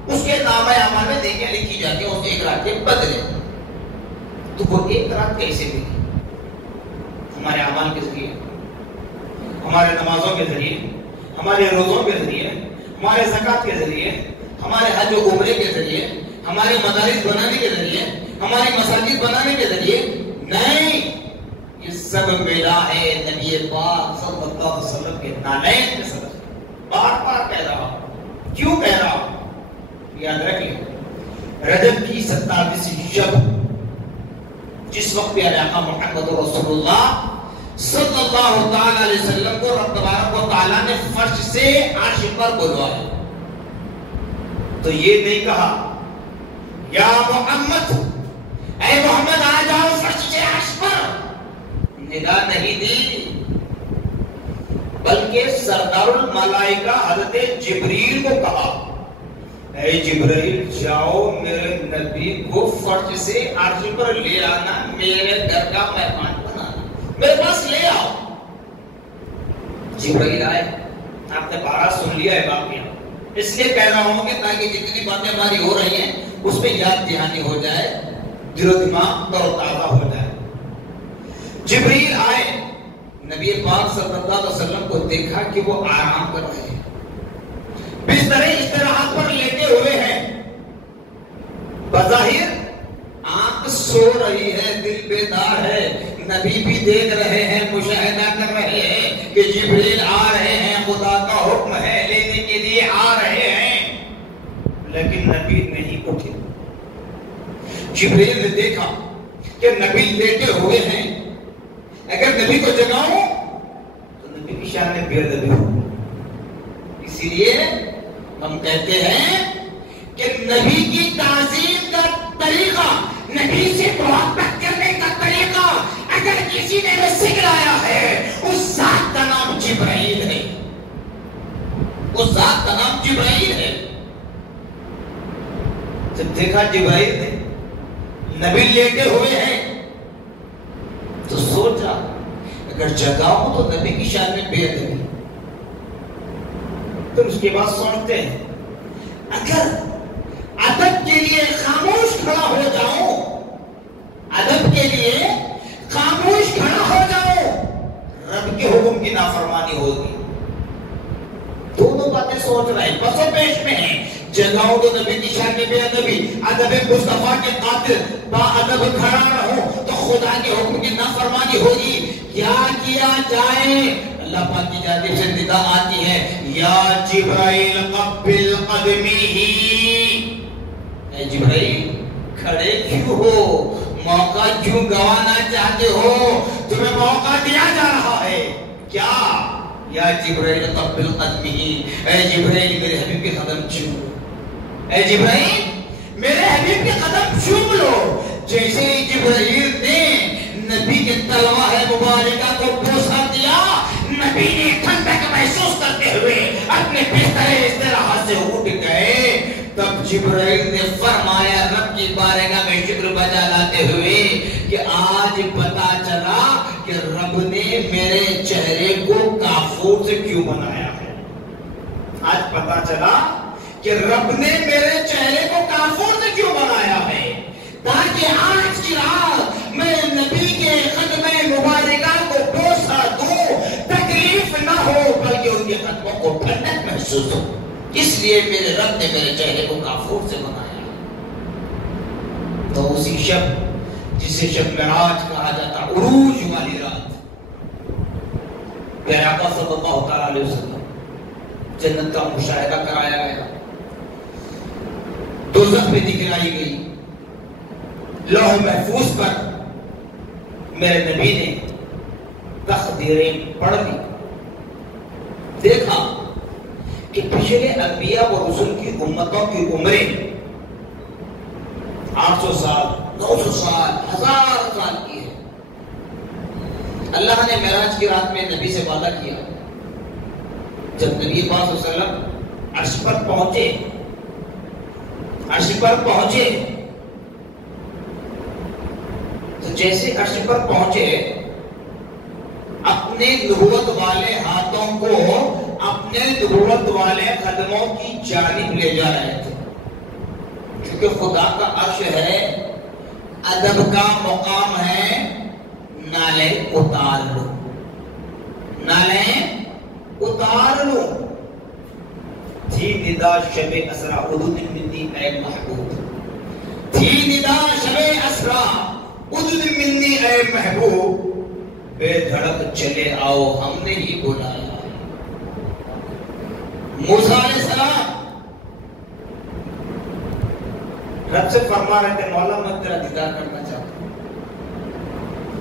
اس کے نامہ اعمال میں نیکیاں لکھی جاتی ہیں اس ایک رات کے بدلے۔ تو وہ ایک رات کیسے لکھی؟ ہمارے اعمال کے ذریعے ہمارے نمازوں کے ذریعے، ہمارے روزوں کے ذریعے، ہمارے زکوٰۃ کے ذریعے، ہمارے حج و عمرے کے ذریعے، ہمارے مدارس بنانے کے ذریعے، ہماری مساجد بنانے کے ذریعے نہیں، یہ سب ملا ہے نبی پاک صلی اللہ علیہ وسلم کے نالین کے صدقے۔ بار بار کہہ رہا ہوں، کیوں کہہ رہا ہوں؟ یاد رکھیں، رجب کی 27ویں شب، جس وقت پیارے آقا محمد رسول اللہ صلی اللہ تعالی علیہ وسلم کو رب تبارک و تعالیٰ نے فرش سے عرش پر بلوایا، تو یہ نہیں کہا یا محمد، اے محمد آ جاؤ فرش سے عرش پر، ندا نہیں دی، بلکہ سردار الملائکہ حضرت جبریل کو کہا اے جبریل جاؤ میرے نبی کو فرش سے عرش پر لے آنا، میرے گھر کا مہمان بنانا، میرے پاس لے آؤ۔ جبریل آئے، آپ نے بارہ سن لیا ہے واقعہ، اس لیے کہہ رہا ہوں کہ تاکہ جتنی باتیں ہماری ہو رہی ہیں اس میں یاد دہانی ہو جائے، دل و دماغ تر و تازہ ہو جائے۔ جبریل آئے، نبی پاک صلی اللہ علیہ وسلم کو دیکھا کہ وہ آرام کر رہے ہیں، بستر استراحت پر لیٹے ہوئے ہیں، بظاہر آنکھ سو رہی ہے، دل بیدار ہے، نبی بھی دیکھ رہے ہیں، مشاہدہ کر رہے ہیں کہ جبریل آ رہے ہیں، خدا کا حکم ہے، لینے کے لیے آ رہے ہیں، لیکن نبی نہیں اٹھے۔ جبریل نے دیکھا کہ نبی لیٹے ہوئے ہیں، اگر نبی کو جگاؤں تو نبی کی شان میں بے ادبی ہوگی، اسی لیے ہم کہتے ہیں کہ نبی کی تعظیم کا طریقہ، نبی سے محبت کرنے کا طریقہ اگر کسی نے سکھلایا ہے، اس ذات کا نام جبرائیل ہے، اس ذات کا نام جبرائیل ہے۔ جب دیکھا جبرائیل نے نبی لیٹے ہوئے ہیں تو سوچا اگر جگاؤں تو نبی کی شان میں بے ادبی، پھر اس کے بعد سوچتے ہیں اگر ادب کے لیے خاموش کھڑا ہو جاؤں، ادب کے لیے خاموش کھڑا ہو جاؤں، رب کے حکم کی نافرمانی ہوگی۔ دونوں باتیں سوچ رہے ہیں، پس و پیش میں ہیں، جگاؤں تو نبی کی شان میں بے ادبی، ادب مصطفیٰ کے قاتل با ادب کھڑا رہوں تو خدا کے حکم کی نافرمانی ہوگی، کیا جائے؟ اللہ پاک کی جانب سے ندا آتی ہے یا جبرائیل قبل قدمی، اے جبرائیل کھڑے کیوں ہو، موقع کیوں گوانا چاہتے ہو؟ تمہیں موقع دیا جا رہا ہے کیا؟ یا جبرائیل قبل قدمی، اے جبرائیل میرے حبیب کے قدم چوم لو، اے جبرائیل میرے حبیب کے قدم چوم لو۔ جیسے ہی جبرائیل نے نبی کے تلوہ مبارکہ کو بوسہ دیا، نبی نے ٹھنڈک محسوس کرتے ہوئے اپنے بستر استراحت سے اٹھ گئے۔ تب جبرائیل نے فرمایا رب کی بارگاہ میں شکر بجا لاتے ہوئے کہ آج پتا چلا کہ رب نے میرے چہرے کو کافور سے کیوں بنایا ہے، آج پتا چلا کہ رب نے میرے چہرے کو کافور سے کیوں بنایا ہے، تاکہ آج کی رات میں نبی کے قدم مبارکہ کو بوسہ دوں، تکلیف نہ ہو بلکہ ان کے قدموں کو ٹھنڈک محسوس ہو، اس لیے میرے رب نے میرے چہرے کو کافور سے بنایا۔ تو اسی شب جسے شب معراج کہا جاتا، عروج والی رات، پیارے آقا صلی اللہ تعالی علیہ وسلم جنت کا مشاہدہ کرایا گیا، دوزخ میں دکھلائی گئی، لوح محفوظ پر میرے نبی نے تقدیریں پڑھ لی، دیکھا کہ پچھلے انبیاء و رسول کی امتوں کی عمریں 800 سال، 900 سال، 1000 سال کی ہے۔ اللہ نے معراج کی رات میں نبی سے وعدہ کیا، جب نبی پاک صلی اللہ علیہ وسلم عرش پر پہنچے، عرش پر پہنچے تو جیسے عرش پر پہنچے اپنے نبوت والے ہاتھوں کو اپنے نبوت والے قدموں کی جانب لے جا رہے تھے، کیونکہ خدا کا عرش ہے، ادب کا مقام ہے، نالے اتار لو، نالے اتار لوں. تھی ندا شب اسرا ادن منی اے محبوب. تھی ندا شب اسرا ادن منی اے محبوب. بے دھڑک چلے آؤ ہم نے ہی بلایا. موسیٰ علیہ السلام رب سے فرما رہے تھے مولا میں تیرا دیدار کرنا چاہتا ہوں.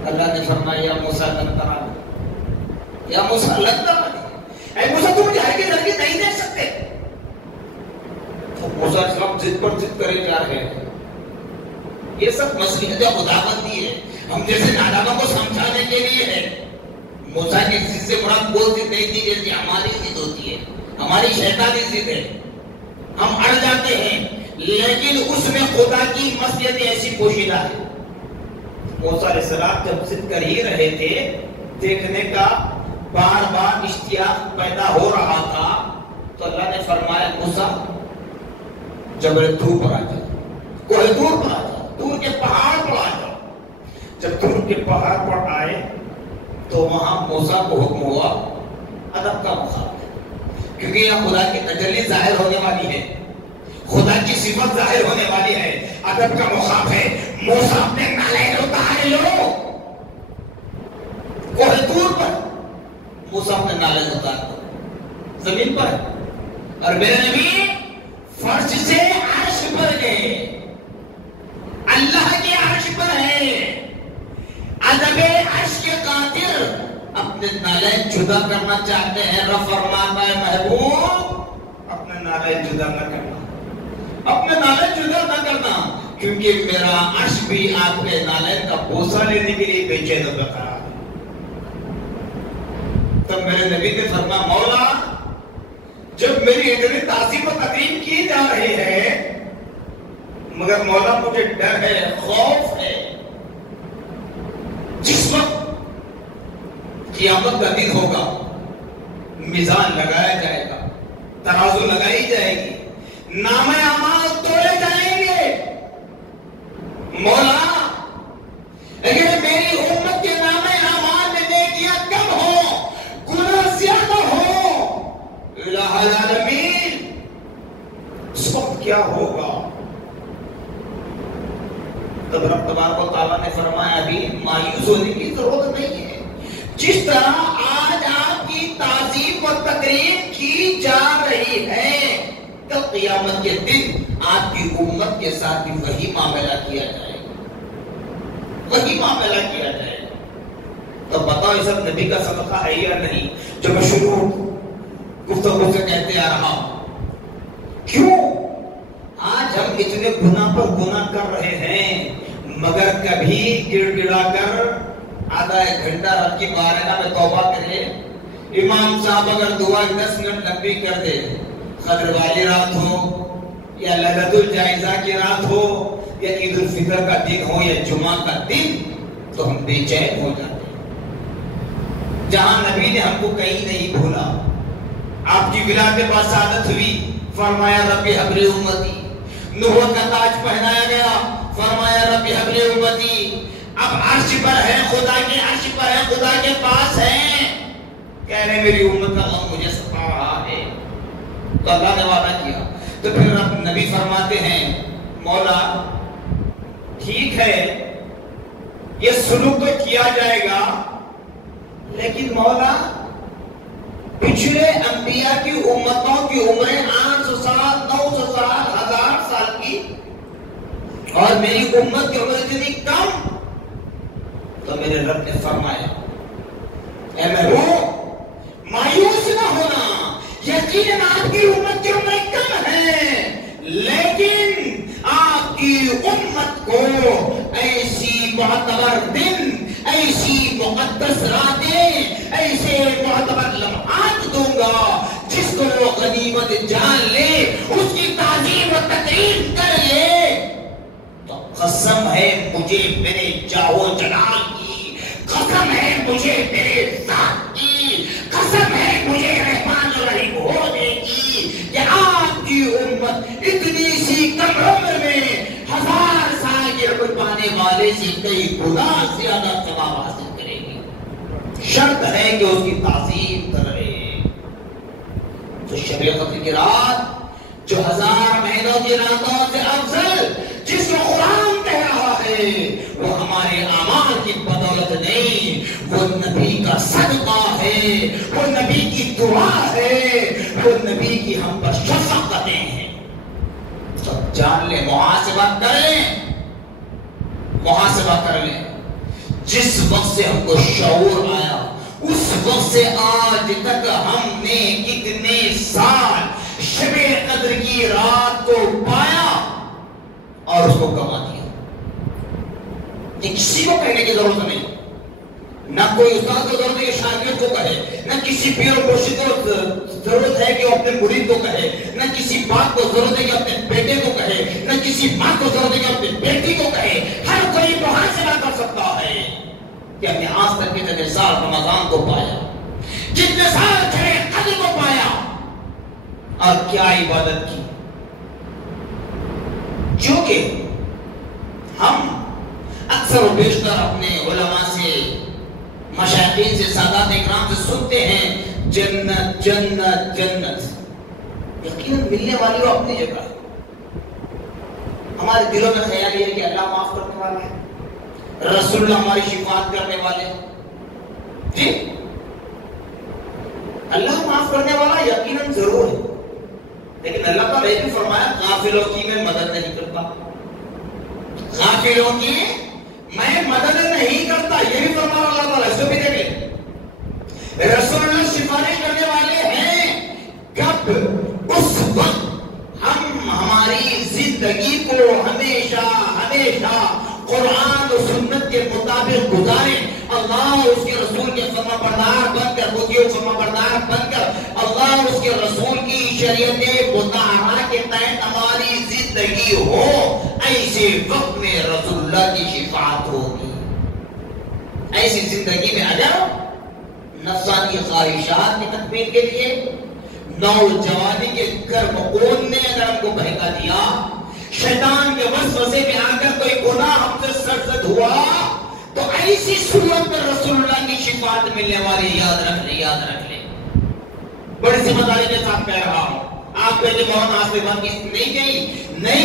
اللہ نے فرمایا یا موسیٰ لن ترانی. یا موسیٰ لن ترانی. اے موسیٰ تم مجھے ہرگز نہیں دیکھ سکتے. موسیٰ علیہ السلام ضد پر ضد کرے جا رہے ہیں. یہ سب مصلحت خداوندی ہے، ہم جیسے نادانوں کو سمجھانے کے لیے ہے. موسیٰ کی ضد سے مراد وہ ضد نہیں تھی جیسے ہماری ضد ہوتی ہے، ہماری شیطانی ضد ہے. ہم اڑ جاتے ہیں لیکن اس میں خدا کی مصلحت ایسی پوشیدہ ہے. موسیٰ علیہ السلام جب ضد کر ہی رہے تھے، دیکھنے کا بار بار اشتیاق پیدا ہو رہا تھا، تو اللہ نے فرمایا موسیٰ جبل طور پر آ جا، کوہ طور پر آ جا، طور کے پہاڑ پر آ جا. جب طور کے پہاڑ پر آئے تو وہاں موسیٰ کو حکم ہوا ادب کا مخاطب، کیونکہ یہاں خدا کی تجلی ظاہر ہونے والی ہے، خدا کی صفت ظاہر ہونے والی ہے. ادب کا مخاطب ہے. موسیٰ اپنے نالین اتار لو. کوہ طور پر موسیٰ اپنے نالین اتار دو زمین پر، اور میرے نبی فرش سے عرش پر گئے. اللہ کے عرش پر ہے. ادب عرش کے قادر اپنے نالین جدا کرنا چاہتے ہیں. رب فرماتا ہے محبوب اپنے نالین جدا نہ کرنا، اپنے نالین جدا نہ کرنا، کیونکہ میرا عرش بھی آپ کے نالین کا بوسہ لینے کے لیے بے چین ہوتا ہے. تب میرے نبی نے فرمایا مولا جب میری اتنی تعظیم و تکریم کی جا رہی ہے، مگر مولا مجھے ڈر ہے، خوف ہے. جس وقت قیامت کا دن ہوگا، میزان لگایا جائے گا، ترازو لگائی جائے گی، نام اعمال توڑے جائیں گے. مولا اگر میری امت کے نام اعمال میں نیکیاں کم ہو، گناہ زیادہ ہو، الہ العالمین اس وقت کیا ہوگا؟ تب رب تبارک و تعالیٰ نے فرمایا ابھی مایوس ہونے کی ضرورت نہیں ہے. جس طرح آج آپ کی تعظیم و تکریم کی جا رہی ہے، کل قیامت کے دن آپ کی امت کے ساتھ بھی وہی معاملہ کیا جائے گا، وہی معاملہ کیا جائے گا. تو بتاؤ یہ سب نبی کا صدقہ ہے یا نہیں جو میں شروع گفتگو سے کہتے آ رہا ہوں؟ کیوں آج ہم اتنے گناہ پر گناہ کر رہے ہیں، مگر کبھی گڑ گڑا کر آدھا ایک گھنٹہ رب کی بارگاہ میں توبہ کرے. امام صاحب اگر دعا 10 منٹ لمبی کر دے، قدر والی رات ہو یا لذت الجائزہ کی رات ہو یا عید الفطر کا دن ہو یا جمعہ کا دن، تو ہم بے چین ہو جاتے ہیں. جہاں نبی نے ہم کو کہیں نہیں بھولا، آپ کی ولادت بعد سعادت ہوئی، فرمایا رب حبل امتی. نبوت کا تاج پہنایا گیا، فرمایا رب حبل امتی. اب عرش پر ہے، خدا کے عرش پر ہے، خدا کے پاس ہے، کہہ رہے میری امت کا غم مجھے ستا رہا ہے. تو اللہ نے وعدہ کیا. تو پھر رب نبی فرماتے ہیں مولا ٹھیک ہے یہ سلوک تو کیا جائے گا، لیکن مولا پچھلے انبیاء کی امتوں کی عمریں 800 سال 900 سال 1000 سال کی، اور میری امت کی عمر اتنی کم. تو میرے رب نے فرمایا اے محبوب مایوس نہ ہونا، یقیناً آپ کی امت کی عمریں کم ہیں، لیکن آپ کی امت کو ایسی معتبر دن، ایسی مقدس راتیں، ایسے معتبر لمحات دوں گا جس کو وہ غنیمت جان لے، اس کی تعظیم و تکریم کر لے. تو قسم ہے مجھے میرے جاہو جلال کی، قسم ہے مجھے میرے ذات کی، قسم ہے مجھے رحمان الرحیم ہونے کی کہ آپ کی امت اتنی سی کم عمر میں 1000 سال کی عمر پانے والے سے کئی گنا زیادہ ثواب حاصل کرے گی. شرط ہے کہ اس کی تعظیم کرے. تو شب قدر کی رات جو 1000 مہینوں کی راتوں سے افضل جس کو قرآن کہہ رہا ہے وہ ہمارے اعمال کی بدولت نہیں، وہ نبی کا صدقہ ہے، وہ نبی کی دعا ہے، وہ نبی کی ہم پر شفقتیں ہیں۔ تو جان لیں، محاسبہ کر لیں، محاسبہ کر لیں۔ جس وقت سے ہم کو شعور آیا اس وقت سے آج تک ہم نے کتنے سال شب قدر کی رات کو پایا اور اس کو گنوا دیا۔ کسی کو کہنے کی ضرورت نہیں، نہ کوئی استاد کو ضرورت ہے کہ شاگرد کو کہے، نہ کسی پیر و مرشد کو ضرورت ہے کہ وہ اپنے مرید کو کہے، نہ کسی باپ کو ضرورت ہے کہ اپنے بیٹے کو کہے، نہ کسی ماں کو ضرورت ہے کہ اپنی بیٹی کو کہے۔ ہر کوئی محاسبہ کر سکتا ہے کہ ہم نے آج تک کتنے سال رمضان کو پایا، کتنے سال چھڑے قدر کو پایا اور کیا عبادت کی۔ چونکہ ہم اکثر و بیشتر اپنے علماء سے، مشائخین سے، سادات اکرام سے سنتے ہیں جنت جنت جنت، یقیناً ملنے والی وہ اپنی جگہ ہے۔ ہمارے دلوں میں خیال یہ ہے کہ اللہ معاف کرنے والا ہے، رسول اللہ ہماری شفاعت کرنے والے، جی اللہ معاف کرنے والا یقیناً ضرور ہے، لیکن اللہ تعالیٰ نے بھی فرمایا غافلوں کی میں مدد نہیں کرتا، غافلوں کی میں مدد نہیں کرتا، یہ بھی فرمایا اللہ تعالیٰ۔ اس کو بھی دیکھیں، رسول اللہ سفارش کرنے والے ہیں کب؟ اس وقت ہم ہماری زندگی کو ہمیشہ ہمیشہ قرآن و سنت کے مطابق گزاریں، اللہ اس کے رسول کے فرما بردار بن کر، مطیع فرما بردار بن کر اللہ اس کے رسول کی شریعت مطہرہ کے تحت ہماری زندگی ہو، ایسے وقت میں رسول اللہ کی شفاعت ہوگی۔ ایسی زندگی میں اگر نفسانی خواہشات کی تکمیل کے لیے، نوجوانی کے گرم خون نے اگر ہم کو بہکا دیا، شیطان کے وسوسے میں آ کر کوئی گناہ ہم سے سرزد ہوا، تو ایسی صورت میں رسول اللہ کی شفاعت ملنے والی، یاد رکھ لیں، یاد رکھ لیں۔ بڑی ذمہ داری کے ساتھ کہہ رہا ہوں، آپ بیٹے مولانا آصف بات کی نہیں کہیں، نہیں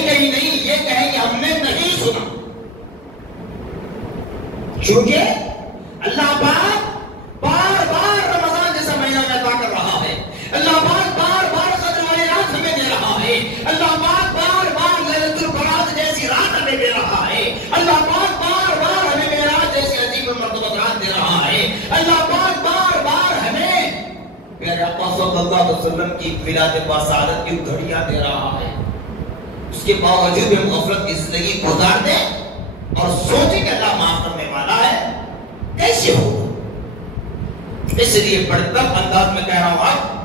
یہ کہیں کہ ہم نے نہیں سنا، چونکہ اللہ پاک بار بار رمضان جیسا مہینہ عطا کر رہا ہے، اللہ پاک بار بار قدر والی رات ہمیں دے رہا ہے، اللہ پاک بار بار لیلۃ البرات جیسی رات ہمیں دے رہا ہے، اللہ پاک بار بار ہمیں معراج جیسی عظیم المرتبہ رات دے رہا ہے، اللہ پاک بار بار ہمیں پیارے آقا صلی اللہ علیہ وسلم کی ولادت باسعادت کی گھڑیاں دے رہا ہے۔ اس کے باوجود ہم غفلت کی زندگی گزار دیں اور سوچیں کہ اللہ معاف کرنے والا ہے، کیسے ہوگا؟ اس لیے بڑھتا انداز میں کہہ رہا ہوں آپ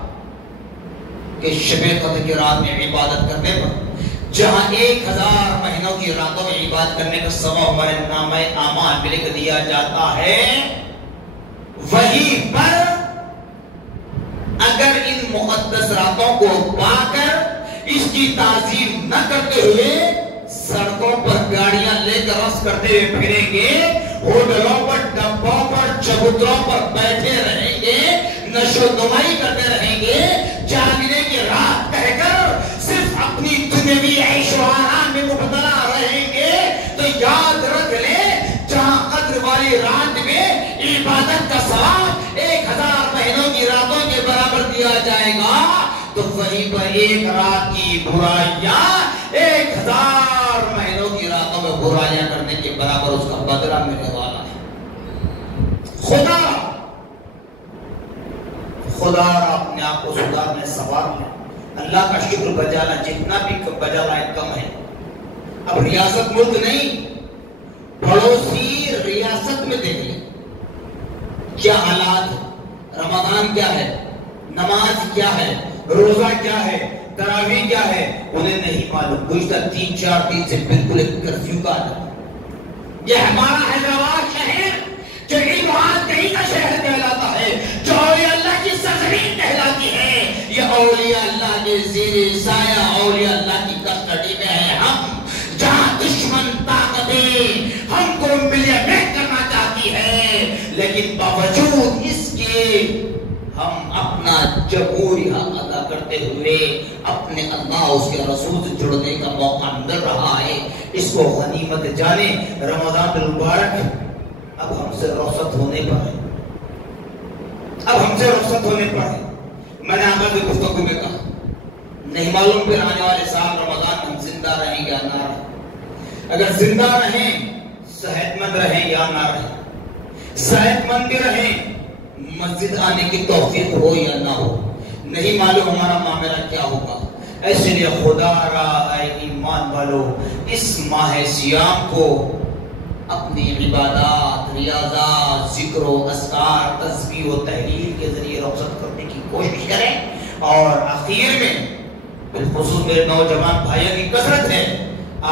کہ شب قدر کی رات میں عبادت کرنے پر، جہاں 1000 مہینوں کی راتوں میں عبادت کرنے کا ثواب ہمارے نامہ اعمال میں لکھ دیا جاتا ہے، وہیں پر اگر ان مقدس راتوں کو پا کر اس کی تعظیم نہ کرتے ہوئے سڑکوں پر گاڑیاں لے کر رقص کرتے ہوئے پھریں گے، ہوٹلوں پر، ڈبوں پر، چبوتروں پر بیٹھے رہیں گے، نشو نمائی کرتے رہیں گے، جاگنے کی رات کہہ کر صرف اپنی دنیوی عیش و آرام میں مبتلا رہیں گے، تو یاد رکھ لیں جہاں قدر والی رات میں عبادت کا ثواب 1000 مہینوں کی راتوں کے برابر دیا جائے گا، تو وہیں پر ایک رات کی برائیاں 1000 مہینوں کی راتوں میں برائیاں کرنے کے برابر اس کا بدلہ ملنے والا ہے۔ خدا اپنے آپ کو سدھارنے سوارنے، اللہ کا شکر بجانا جتنا بھی بجانا ہے کم ہے۔ اب ریاست ملک نہیں، پڑوسی ریاست میں دیکھ لیں کیا حالات ہے، رمضان کیا ہے، نماز کیا ہے، روزہ کیا ہے، تراویح کیا ہے، انہیں نہیں معلوم۔ گزشتہ 3-4 دن سے بالکل ایک کرفیو کا عالم۔ یہ ہمارا حیدرآباد شہر جو عبادت کہیں کا شہر کہلاتا ہے، جو اولیاء اللہ کی سرزمین کہلاتی ہے، یہ اولیاء اللہ کے زیر سایہ، اولیاء اللہ کی کسٹڈی میں ہے ہم، جہاں دشمن طاقتیں ہم کو ملیمیٹ کرنا چاہتی ہے، لیکن باوجود اس کے ہم اپنا جمہوری حق ادا کرتے ہوئے اپنے اللہ اس کے رسول سے جڑنے کا موقع مل رہا ہے، اس کو غنیمت جانے۔ رمضان المبارک اب ہم سے رخصت ہونے پر ہے، میں نے آغاز گفتگو میں کہا نہیں معلوم پھر آنے والے سال رمضان ہم زندہ رہیں یا نہ رہیں۔ اگر زندہ رہیں صحت مند رہیں یا نہ رہیں، صحت مند بھی رہیں مسجد آنے کی توفیق ہو یا نہ ہو، نہیں معلوم ہمارا معاملہ کیا ہوگا۔ ایسے لیے خدا را اے ایمان والو، اس ماہ سیام کو اپنی عبادات، ریاضات، ذکر و اذکار، تسبیح و تحلیل کے ذریعے رخصت کرنے کی کوشش کریں۔ اور آخر میں بالخصوص میرے نوجوان بھائیوں کی کثرت ہے،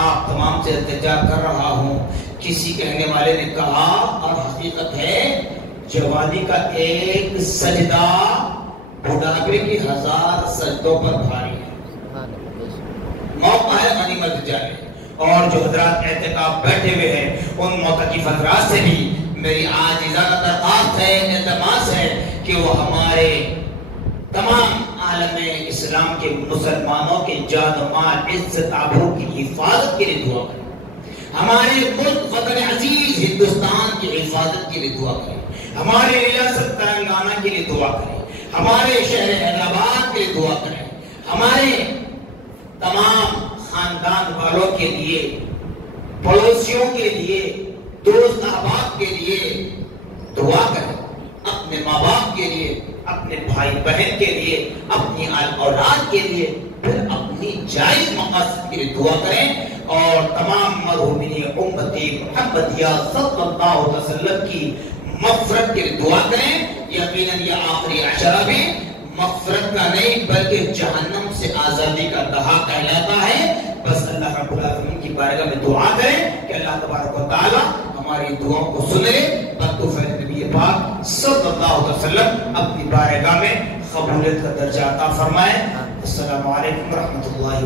آپ تمام سے التجا کر رہا ہوں، کسی کہنے والے نے کہا اور حقیقت ہے، جوانی کا ایک سجدہ بڑھاپے کی 1000 سجدوں پر بھاری ہے۔ موقع ہے غنیمت جانے۔ اور جو حضرات اعتکاف بیٹھے ہوئے ہیں ان معتکف حضرات سے بھی میری عاجزانہ درخواست ہے، التماس ہے کہ وہ ہمارے تمام عالم اسلام کے مسلمانوں کے جان و مال، عزت آبرو کی حفاظت کے لیے دعا کریں، ہمارے ملک وطن عزیز ہندوستان کی حفاظت کے لیے دعا کریں، ہمارے ریاست تلنگانہ کے لیے دعا کریں، ہمارے شہر حیدرآباد کے لیے دعا کریں، ہمارے تمام خاندان والوں کے لیے، پڑوسیوں کے لیے، دوست احباب کے لیے دعا کریں، اپنے ماں باپ کے لیے، اپنے بھائی بہن کے لیے، اپنی اولاد کے لیے، پھر اپنی جائز مقاصد کے لیے دعا کریں۔ اور تمام مرحومین امتی محمدیہ صلی اللہ علیہ وسلم کی مغفرت کے لیے دعا کریں۔ یقیناً یہ آخری عشرہ بھی مغفرت کا نہیں بلکہ جہنم سے آزادی کا دہا کہلاتا ہے۔ بس اللہ رب العالمین کی بارگاہ میں دعا کریں کہ اللہ تبارک و تعالی ہماری دعاؤں کو سنے، بطوفیل نبی پاک صلی اللہ علیہ وسلم اپنی بارگاہ میں قبولیت کا درجہ عطا فرمائے۔ السلام علیکم ورحمۃ اللہ۔